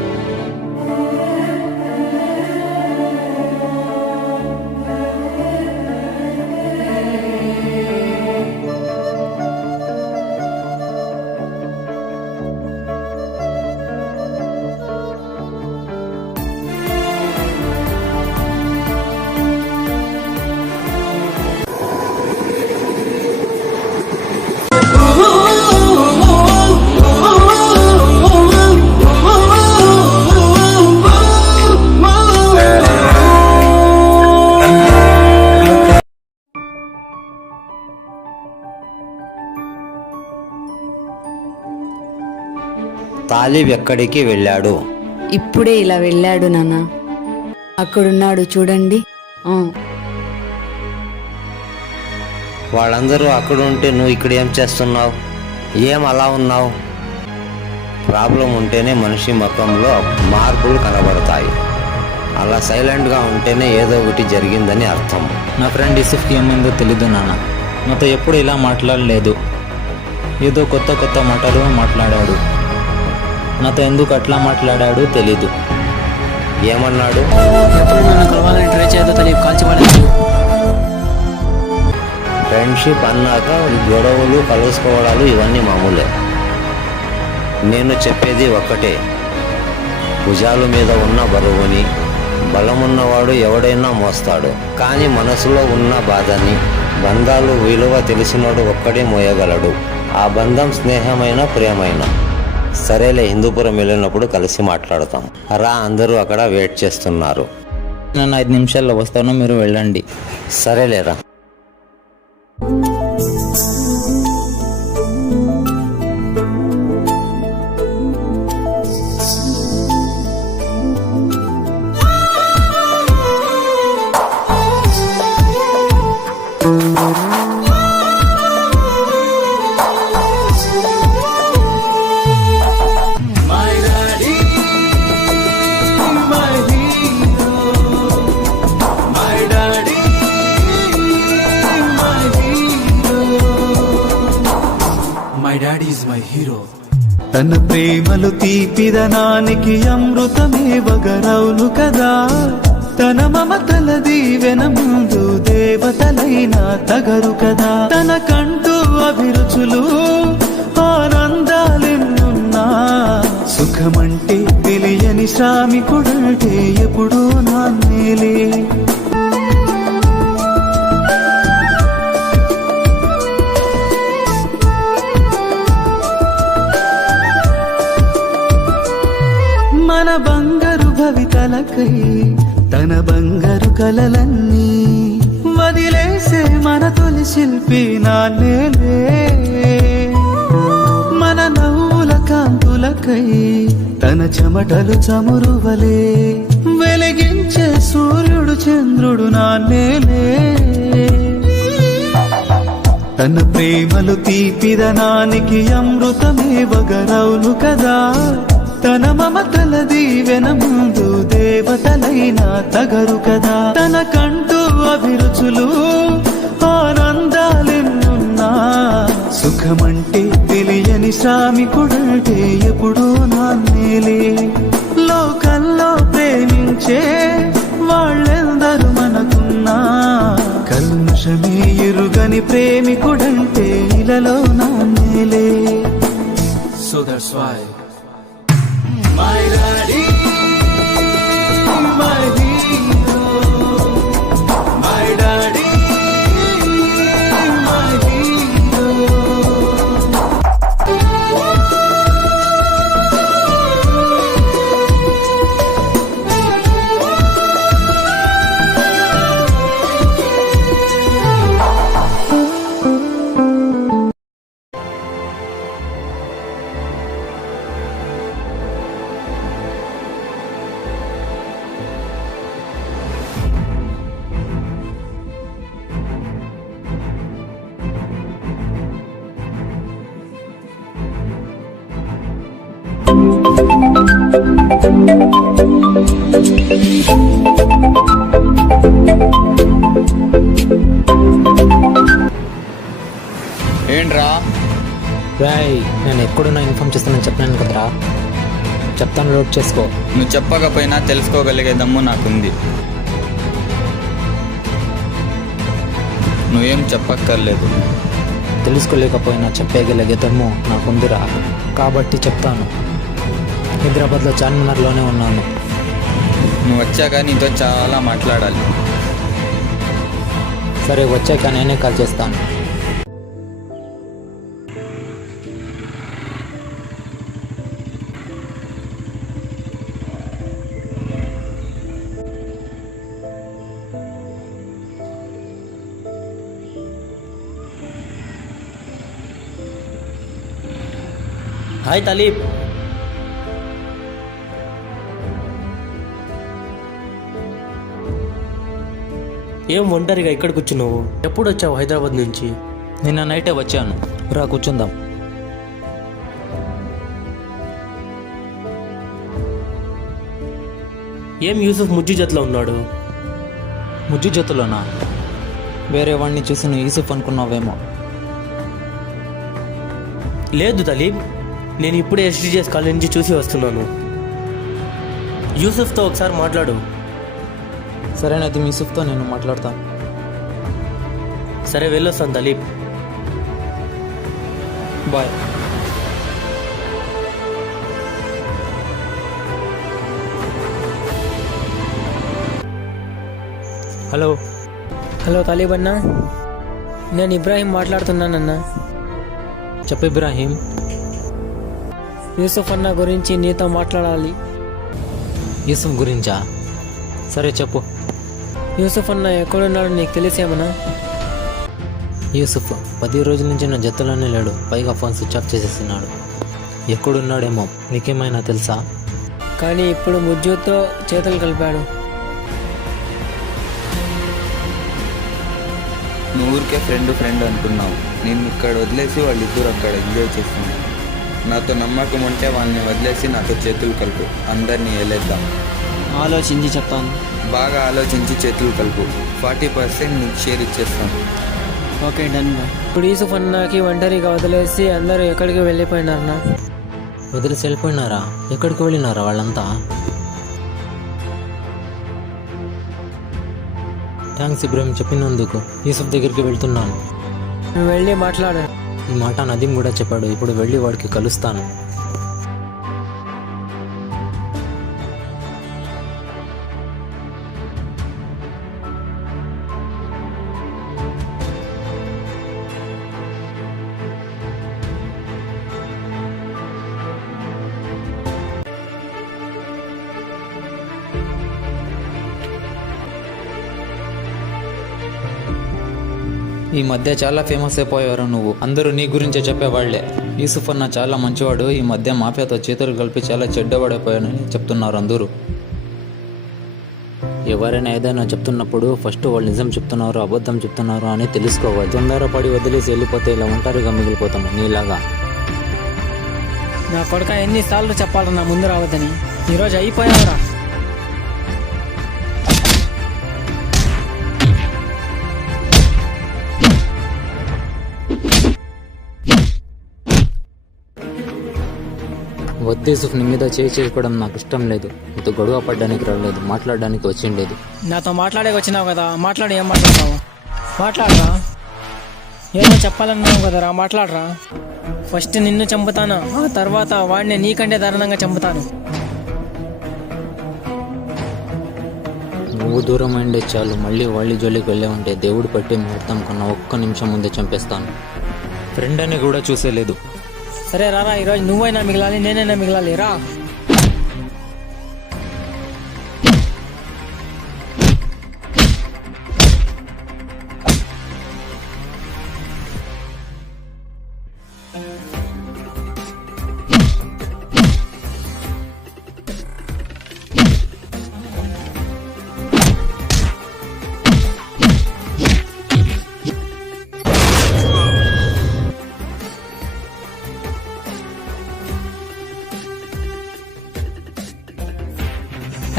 తాలిబ్ ఎక్కడికి వెళ్ళాడు? ఇప్పుడే ఇలా వెళ్ళాడు నాన్న. అక్కడున్నాడు చూడండి. వాళ్ళందరూ అక్కడ ఉంటే నువ్వు ఇక్కడ ఏం చేస్తున్నావు? ఏం అలా ఉన్నావు? ప్రాబ్లం ఉంటేనే మనిషి ముఖంలో మార్పులు కనబడతాయి. అలా సైలెంట్గా ఉంటేనే ఏదో ఒకటి జరిగిందని అర్థం. నా ఫ్రెండ్ యూసుఫ్కి ఏమైందో తెలీదు నాన్న. నాతో ఎప్పుడు ఇలా మాట్లాడలేదు. ఏదో కొత్త కొత్త మాటలు మాట్లాడాడు. నాతో ఎందుకు అట్లా మాట్లాడాడు తెలీదు. ఏమన్నాడు? ఎప్పుడు నన్ను కలవాలని ట్రై చేయదో తెలియదు, కాల్చిపడలేదు. ఫ్రెండ్షిప్ అన్నాక గొడవలు కలుసుకోవడాలు ఇవన్నీ మామూలే. నేను చెప్పేది ఒక్కటే, భుజాల మీద ఉన్న బరువుని బలమున్నవాడు ఎవడైనా మోస్తాడు. కానీ మనసులో ఉన్న బాధని, బంధాలు విలువ తెలిసినోడు ఒక్కడే మోయగలడు. ఆ బంధం స్నేహమైన ప్రేమైన. సరేలే, హిందూపురం వెళ్ళినప్పుడు కలిసి మాట్లాడతాం. రా, అందరూ అక్కడ వెయిట్ చేస్తున్నారు. నేను 5 నిమిషాల్లో వస్తాను, మీరు వెళ్ళండి. సరేలేరా. తన ప్రేమలు తీపిదనానికి అమృతమే వగరవులు కదా. తన మమతల దీవెన ముందు దేవతలైనా తగరు కదా. తనకంటూ అభిరుచులు ఆనందాలెన్నున్నా సుఖమంటే తెలియని శ్రామికుడంటే ఎప్పుడూ నాన్నేలే. మన బంగారు భవితలకై తన బంగారు కలలన్నీ వదిలేసే మన తొలి శిల్పి నాన్నేలే. మన నవ్వుల కాంతులకై తన చెమటలు చమురువలే వెలిగించే సూర్యుడు చంద్రుడు నాన్నేలే. తన ప్రేమలు తీపిదనానికి అమృతమే వగరవులు కదా. తన మమతల దీవెన ముందు దేవతలైనా తగరు కదా. తనకంటూ అభిరుచులు ఆనందాలెన్నున్నా సుఖమంటే తెలియని శ్రామికుడంటే ఎప్పుడూ నాన్నేలే. లోకంలో ప్రేమించే వాళ్ళెందరూ మనకున్నా కల్మషమే ఎరుగని ప్రేమికుడంటే ఇలలో నాన్నేలే. So that's why my daddy, my hero, my daddy, my hero. ఏంట్రా? రాయ్, నేను ఎక్కడున్నా ఇన్ఫార్మ్ చేస్తానని చెప్పాను కదరా. చెప్తాను, నోట్ చేసుకో. నువ్వు చెప్పకపోయినా తెలుసుకోగలిగే దమ్ము నాకుంది. నువ్వేం చెప్పక్కర్లేదు. తెలుసుకోలేకపోయినా చెప్పగలిగే దమ్ము నాకుందిరా, కాబట్టి చెప్తాను. హైదరాబాద్లో చార్మినార్లోనే ఉన్నాను. నువ్వు వచ్చాక నీతో చాలా మాట్లాడాలి. సరే, వచ్చాక నేనే కాల్ చేస్తాను. హాయ్ తలీబ్. ఏం ఒంటరిగా ఇక్కడ కూర్చున్నావు? ఎప్పుడు వచ్చావు హైదరాబాద్ నుంచి? నిన్న నైటే వచ్చాను. రా కూర్చుందాం. ఏం యూసుఫ్ ముజ్జు జతలో ఉన్నాడు? ముజ్జు జతులోనా? వేరే వాడిని చూసి నువ్వు యూసుఫ్ అనుకున్నావేమో. లేదు తలీబ్, నేను ఇప్పుడే ఎస్టీజీఎస్ కాలేజ్ నుంచి చూసి వస్తున్నాను. యూసుఫ్తో ఒకసారి మాట్లాడు. సరేనైతే యూసుఫ్తో నేను మాట్లాడతాను. సరే వెళ్ళొస్తాను Talib. Bye. Hello. Hello Talib అన్నా, నేను ఇబ్రాహీం మాట్లాడుతున్నానన్నా. చెప్పు ఇబ్రాహీం. యూసుఫ్ అన్న గురించి నీతో మాట్లాడాలి. యూసుఫ్ గురించా? సరే చెప్పు. యూసుఫ్ అన్న ఎక్కడున్నాడో నీకు తెలిసేమన్నా? యూసుఫ్ 10 రోజుల నుంచి నా జతలోనే లేడు. పైగా ఫోన్ స్విచ్ ఆఫ్ చేసేస్తున్నాడు. ఎక్కడున్నాడేమో నీకేమైనా తెలుసా? కానీ ఇప్పుడు ముజ్జుతో చేతులు కలిపాడు. నువ్వు ఊరికే ఫ్రెండ్ అనుకున్నావు. నేను ఇక్కడ వదిలేసి వాళ్ళిద్దరూ అక్కడ ఎంజాయ్ చేస్తున్నాను. నాతో నమ్మకం ఉంటే వాళ్ళని వదిలేసి నాతో చేతులు కలుపు. అందరినీ వెళ్ళేద్దాం. ఆలోచించి చెప్తాను. బాగా ఆలోచించి చేతులు కలుపు. 40% నీకు షేర్ ఇచ్చేస్తాను. Okay done. ఇప్పుడు యూసుఫ్ అన్నకి ఒంటరిగా వదిలేసి అందరూ ఎక్కడికి వెళ్ళిపోయినారన్నా? వదిలేసి వెళ్ళిపోయినారా? ఎక్కడికి వెళ్ళినారా వాళ్ళంతా? థ్యాంక్స్ ఇబ్రాహీం చెప్పినందుకు. యూసుఫ్ దగ్గరికి వెళ్తున్నాను. నువ్వు వెళ్ళి మాట్లాడు. ఈ మాట నదీం కూడా చెప్పాడు. ఇప్పుడు వెళ్ళి వాడికి కలుస్తాను. ఈ మధ్య చాలా ఫేమస్ అయిపోయారు నువ్వు. అందరూ నీ గురించే చెప్పేవాళ్లే. యూసుఫ్ అన్న చాలా మంచివాడు. ఈ మధ్య మాఫియాతో చేతులు కలిపి చాలా చెడ్డవాడైపోయాడని చెప్తున్నారు అందరూ. ఎవరైనా ఏదైనా చెప్తున్నప్పుడు ఫస్ట్ వాళ్ళు నిజం చెప్తున్నారు అబద్ధం చెప్తున్నారు అని తెలుసుకోవాలి. తొందరపడి వదిలేసి వెళ్ళిపోతే ఇలా ఒంటరిగా మిగిలిపోతాము నీలాగా. నా కొడుక ఎన్నిసార్లు చెప్పాలి నా ముందు రావద్దని. ఈరోజు అయిపోయావురా. వద్దు యూసుఫ్, నీ మీద చేసుకోవడం నాకు ఇష్టం లేదు. నీతో గొడవ పడ్డానికి రాలేదు, మాట్లాడడానికి వచ్చిండేది. నాతో మాట్లాడే వచ్చినావు కదా, మాట్లాడి ఏం మాట్లాడతావు? మాట్లాడరా. ఏదో చెప్పాలన్నావు కదరా, మాట్లాడరా. ఫస్ట్ నిన్ను చంపుతాను, ఆ తర్వాత వాడిని నీకంటే దారుణంగా చంపుతాను. నువ్వు దూరం అయిండే చాలు. మళ్ళీ వాళ్ళ జోలికి వెళ్ళే ఉంటే దేవుడు పట్టి ముహూర్తం కన్నా ఒక్క నిమిషం ముందే చంపేస్తాను. ఫ్రెండ్ అని కూడా చూసేలేదు. సరే రారా, ఈరోజు నువ్వైనా మిగలాలి, నేనైనా మిగలాలి. రా.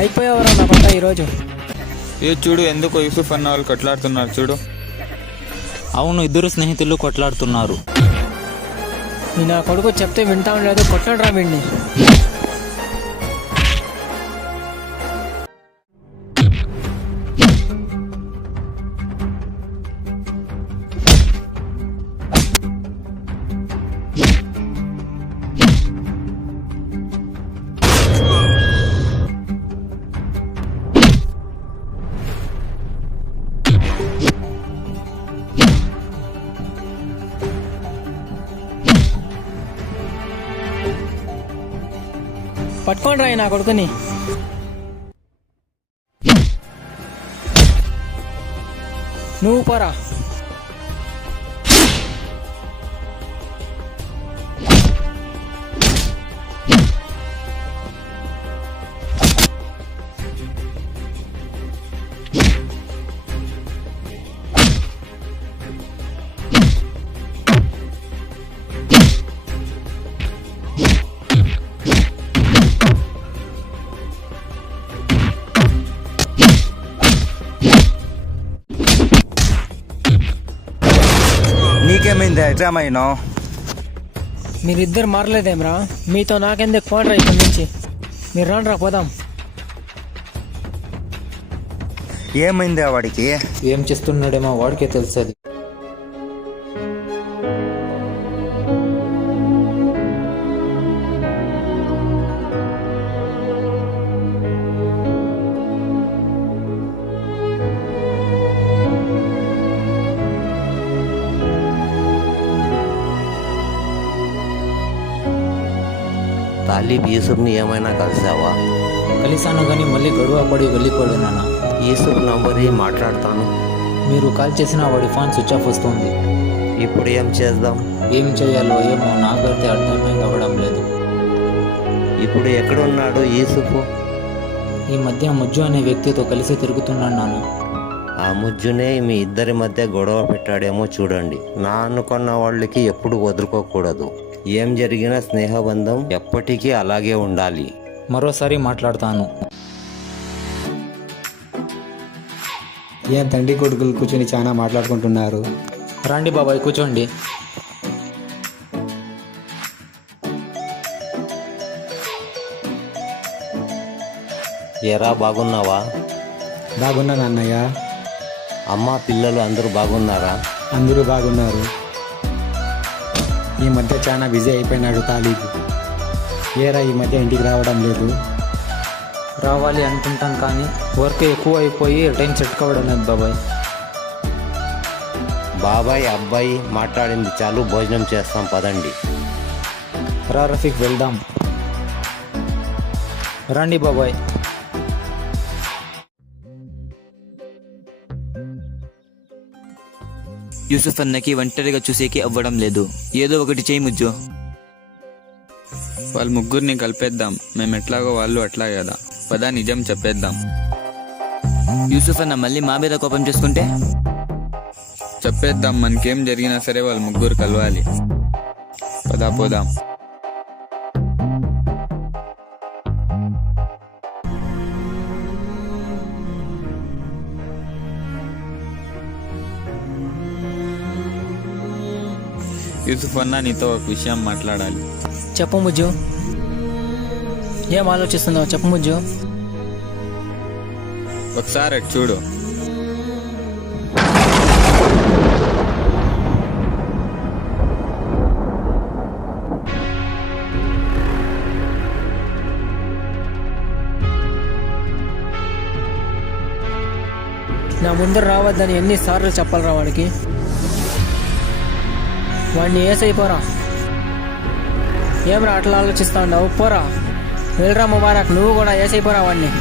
అయిపోయావరా నా పట్ట ఈరోజు. ఏ చూడు, ఎందుకో యూసుఫ్ అన్న వాళ్ళు కొట్లాడుతున్నారు చూడు. అవును, ఇద్దరు స్నేహితులు కొట్లాడుతున్నారు. నీ నా కొడుకు చెప్తే వింటా ఉండలేదు, కొట్లాడరా వీడిని. పట్టుకోండి రాయి నా కొడుకుని. నువ్వు పోరా. ఏమైంది హైదరాబాద్లో? మీరిద్దరు మారలేదేమ్రా? మీతో నాకెందుకు పోనరా ఇక్కడి నుంచి. మీరు రాండ్రా పోదాం. ఏమైంది వాడికి? ఏం చేస్తున్నాడేమో వాడికే తెలుస్తుంది. తాలిబ్ యూసుఫ్ని ఏమైనా కలిసావా? కలిసాను కానీ మళ్ళీ గొడవ పడి వెళ్ళిపోయాడు నాన్న. యూసుఫ్ నంబర్ మాట్లాడతాను. మీరు కాల్ చేసినా వాడి ఫోన్ స్విచ్ ఆఫ్ వస్తుంది. ఇప్పుడు ఏం చేద్దాం? ఏం చేయాలో ఏమో నాకైతే అర్థమే కావడం లేదు. ఇప్పుడు ఎక్కడున్నాడు యూసుఫ్? ఈ మధ్య ముజ్జు అనే వ్యక్తితో కలిసి తిరుగుతున్నాడు నాన్న. ఆ ముజ్జునే మీ ఇద్దరి మధ్య గొడవ పెట్టాడేమో చూడండి. నా అనుకున్న వాళ్ళకి ఎప్పుడు వదులుకోకూడదు. ఏం జరిగినా స్నేహబంధం ఎప్పటికీ అలాగే ఉండాలి. మరోసారి మాట్లాడతాను. ఏం తండ్రి కొడుకులు కూర్చొని చాలా మాట్లాడుకుంటున్నారు. రండి బాబాయ్ కూర్చోండి. ఎరా బాగున్నావా? బాగున్నాను అన్నయ్య. అమ్మ పిల్లలు అందరూ బాగున్నారా? అందరూ బాగున్నారు. ఈ మధ్య చాలా బిజీ అయిపోయినాడు తాలీబు. ఏరా ఈ మధ్య ఇంటికి రావడం లేదు? రావాలి అనుకుంటాను కానీ వర్క్ ఎక్కువ అయిపోయి టైం సెట్ కావడం లేదు బాబాయ్. బాబాయ్ అబ్బాయి మాట్లాడింది చాలు, భోజనం చేస్తాం పదండి. రా రఫీక్ వెళ్దాం. రండి బాబాయ్. యూసుఫ్ అన్నకి ఒంటరిగా చూసేకి అవ్వడం లేదు. ఏదో ఒకటి చేయి ముజ్జు. వాళ్ళ ముగ్గురిని కలిపేద్దాం. మేము ఎట్లాగో వాళ్ళు అట్లా కదా. పదా నిజం చెప్పేద్దాం. యూసుఫ్ అన్న మళ్ళీ మా మీద కోపం చేసుకుంటే చెప్పేద్దాం. మనకేం జరిగినా సరే వాళ్ళ ముగ్గురు కలవాలి. పదా పోదాం. యూసుఫ్ అన్న నీతో ఒక విషయం మాట్లాడాలి. చెప్పు ముజ్జు. ఏం ఆలోచిస్తున్నావు? చెప్పు ముజ్జు. ఒకసారి అటు చూడు. నా ముందర రావద్దని ఎన్నిసార్లు చెప్పాలరా వాడికి? వాడిని ఏసైపోరా. ఏమరా అట్లా ఆలోచిస్తా ఉండవు? పోరా, వెళ్ళరా ముబారక్. నువ్వు కూడా ఏసైపోరా వాడిని.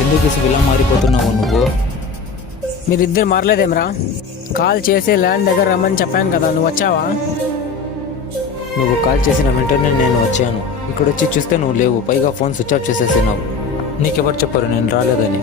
ఎందుకు ఇలా మారిపోతున్నావు నువ్వు? మీరిద్దరు మారలేదేమ్రా? కాల్ చేసి ల్యాండ్ దగ్గర రమ్మని చెప్పాను కదా, నువ్వు వచ్చావా? నువ్వు కాల్ చేసిన వెంటనే నేను వచ్చాను. ఇక్కడ వచ్చి చూస్తే నువ్వు లేవు. పైగా ఫోన్ స్విచ్ ఆఫ్ చేసేసినావు. నీకెవరు చెప్పారు నేను రాలేదని?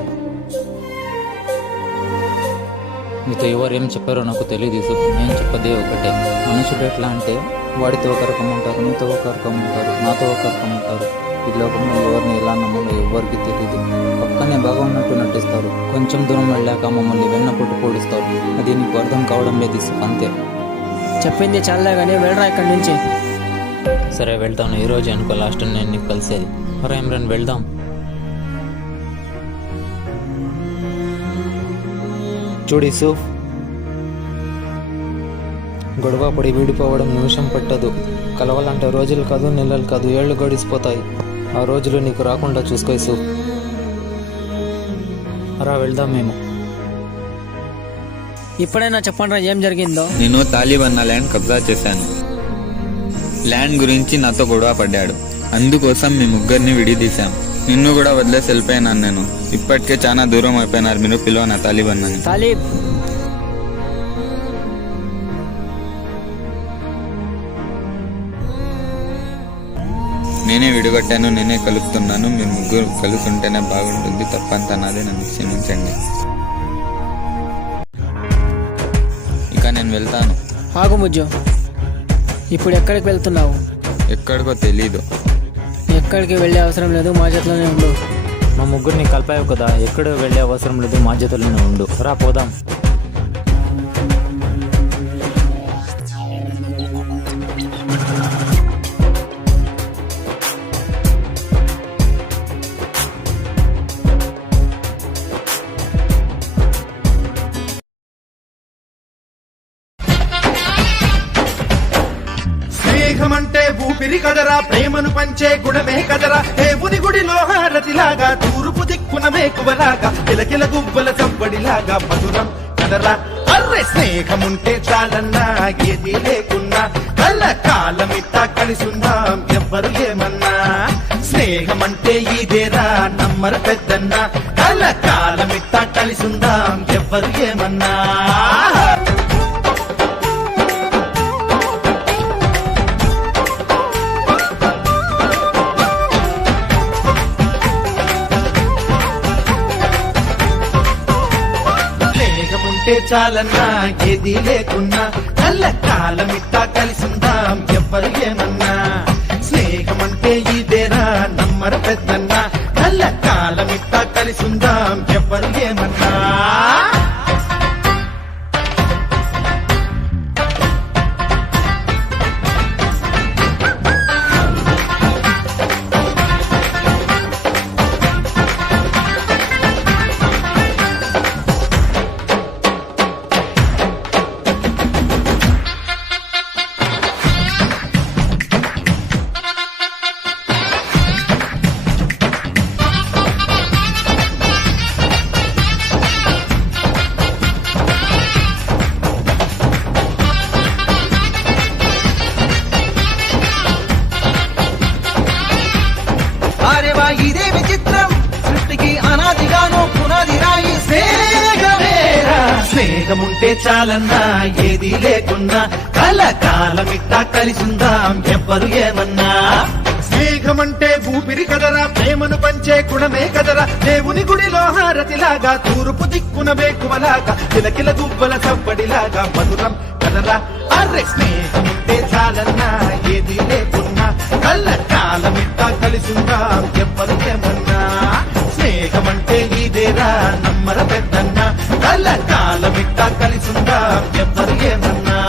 నీతో ఎవరేం చెప్పారో నాకు తెలియదు యూసుఫ్. నేను చెప్పదే ఒకటే. మనుషులు ఎట్లా అంటే వాడితో ఒక రకం ఉంటారు, నీతో ఒక రకం ఉంటారు, నాతో ఒక రకం ఉంటారు. ఈ లోకంలో ఎవరిని ఎలా నమ్మాలో ఎవరికి తెలియదు. పక్కనే బాగా ఉన్నట్టు నటిస్తారు, కొంచెం దూరం వెళ్ళాక మమ్మల్ని వెన్నపొట్టు పోడిస్తారు. అది నీకు అర్థం కావడం లేదు యూసుఫ్, అంతే. చెప్పింది చాలే కానీ వెళ్ళరా ఇక్కడి నుంచి. సరే వెళ్తాను. ఈరోజు అనుకో లాస్ట్ నేను నీకు కలిసేది. మరో ఇమ్రాన్ వెళ్దాం. చూడు యూసుఫ్, గొడవ పడి విడిపోవడం నిమిషం పట్టదు. కలవాలంటే రోజులు కాదు, నెలలు కాదు, ఏళ్ళు గడిచిపోతాయి. ఆ రోజులు నీకు రాకుండా చూసుకో యూసుఫ్. రా వెళ్దాం మేము. ఇప్పుడైనా చెప్పండి ఏం జరిగిందో. నేను తాలిబ్ అన్న ల్యాండ్ కబ్జా చేశాను. ల్యాండ్ గురించి నాతో గొడవ పడ్డాడు. అందుకోసం మీ ముగ్గురిని విడిదీశాం. నిన్ను కూడా వదిలేసి వెళ్ళిపోయినాను నేను. ఇప్పటికే చాలా దూరం అయిపోయినారు మీరు. పిలవనా తాలిబ్ అన్నని. తాలిబ్, నేనే విడిగొట్టాను, నేనే కలుపుతున్నాను. మీరు ముగ్గురు కలిసి ఉంటేనే బాగుంటుంది. తప్పంతా నాదే, నన్ను క్షమించండి. ఇక నేను వెళ్తాను. ఆగు ముజ్జు, ఇప్పుడు ఎక్కడికి వెళ్తున్నావు? ఎక్కడికో తెలీదు. ఎక్కడికి వెళ్ళే అవసరం లేదు, మా చేతిలోనే ఉండు. మా ముగ్గురిని కలిపావు కదా, ఎక్కడ వెళ్ళే అవసరం లేదు, మా చేతుల్లోనే ఉండు. రా పోదాం. స్నేహమంటే ఊపిరి కదరా, ప్రేమను పంచే గుణమే కదరా. దేవుని గుడిలో హారతిలాగా, తూర్పు దిక్కున మేకువలాగా, కిలకిల గువ్వల చంపడిలాగా మధురం కదరా. అర్రే స్నేహముంటే చాలన్నా, ఏది లేకున్నా, కళ్ళ కాలమిట్టా కలిసుందాం ఎవ్వరు ఏమన్నా. స్నేహమంటే ఇదేరా నమ్మరు పెద్దన్నా, కళ్ళ కాలమిట్టా కలిసుందాం ఎవ్వరు ఏమన్నా. ఉంటే చాలన్నా, ఏది లేకున్నా, కళ్ళ కాలమిట్టా కలిసిందాం ఎవ్వరు ఏమన్నా. స్నేహమంటే ఇదేరా నమ్మరు పెద్దన్నా, కళ్ళ కాలమిట్టా కలిసిందాం ఎవ్వరు ఏమన్నా. ఇదే విచిత్రం, సృష్టికి అనాదిగాను పునాది రాయి స్నేహమేరా. స్నేహముంటే చాలన్నా, ఏది లేకున్నా, కలకాలమిట్టా కలిసిందాం ఎవ్వరు ఏమన్నా. స్నేహమంటే ఊపిరి కదరా, ప్రేమను పంచే గుణమే కదరా. దేవుని గుడిలో హారతిలాగా, తూర్పు దిక్కున వేకువలాగా, కిలకిల గువ్వల చవ్వడిలాగా మధురం కదరా. అర్రే స్నేహముంటే చాలన్నా, ఏది లేకున్నా, కళ్ళ కాలమిట్టా కలిసిందాం ఎవ్వరు ఏమన్నా. స్నేహమంటే ఇదేరా నమ్మర పెద్దన్నా, కళ్ళ కాలమిట్టా కలిసిందాం ఎవ్వరు ఏమన్నా.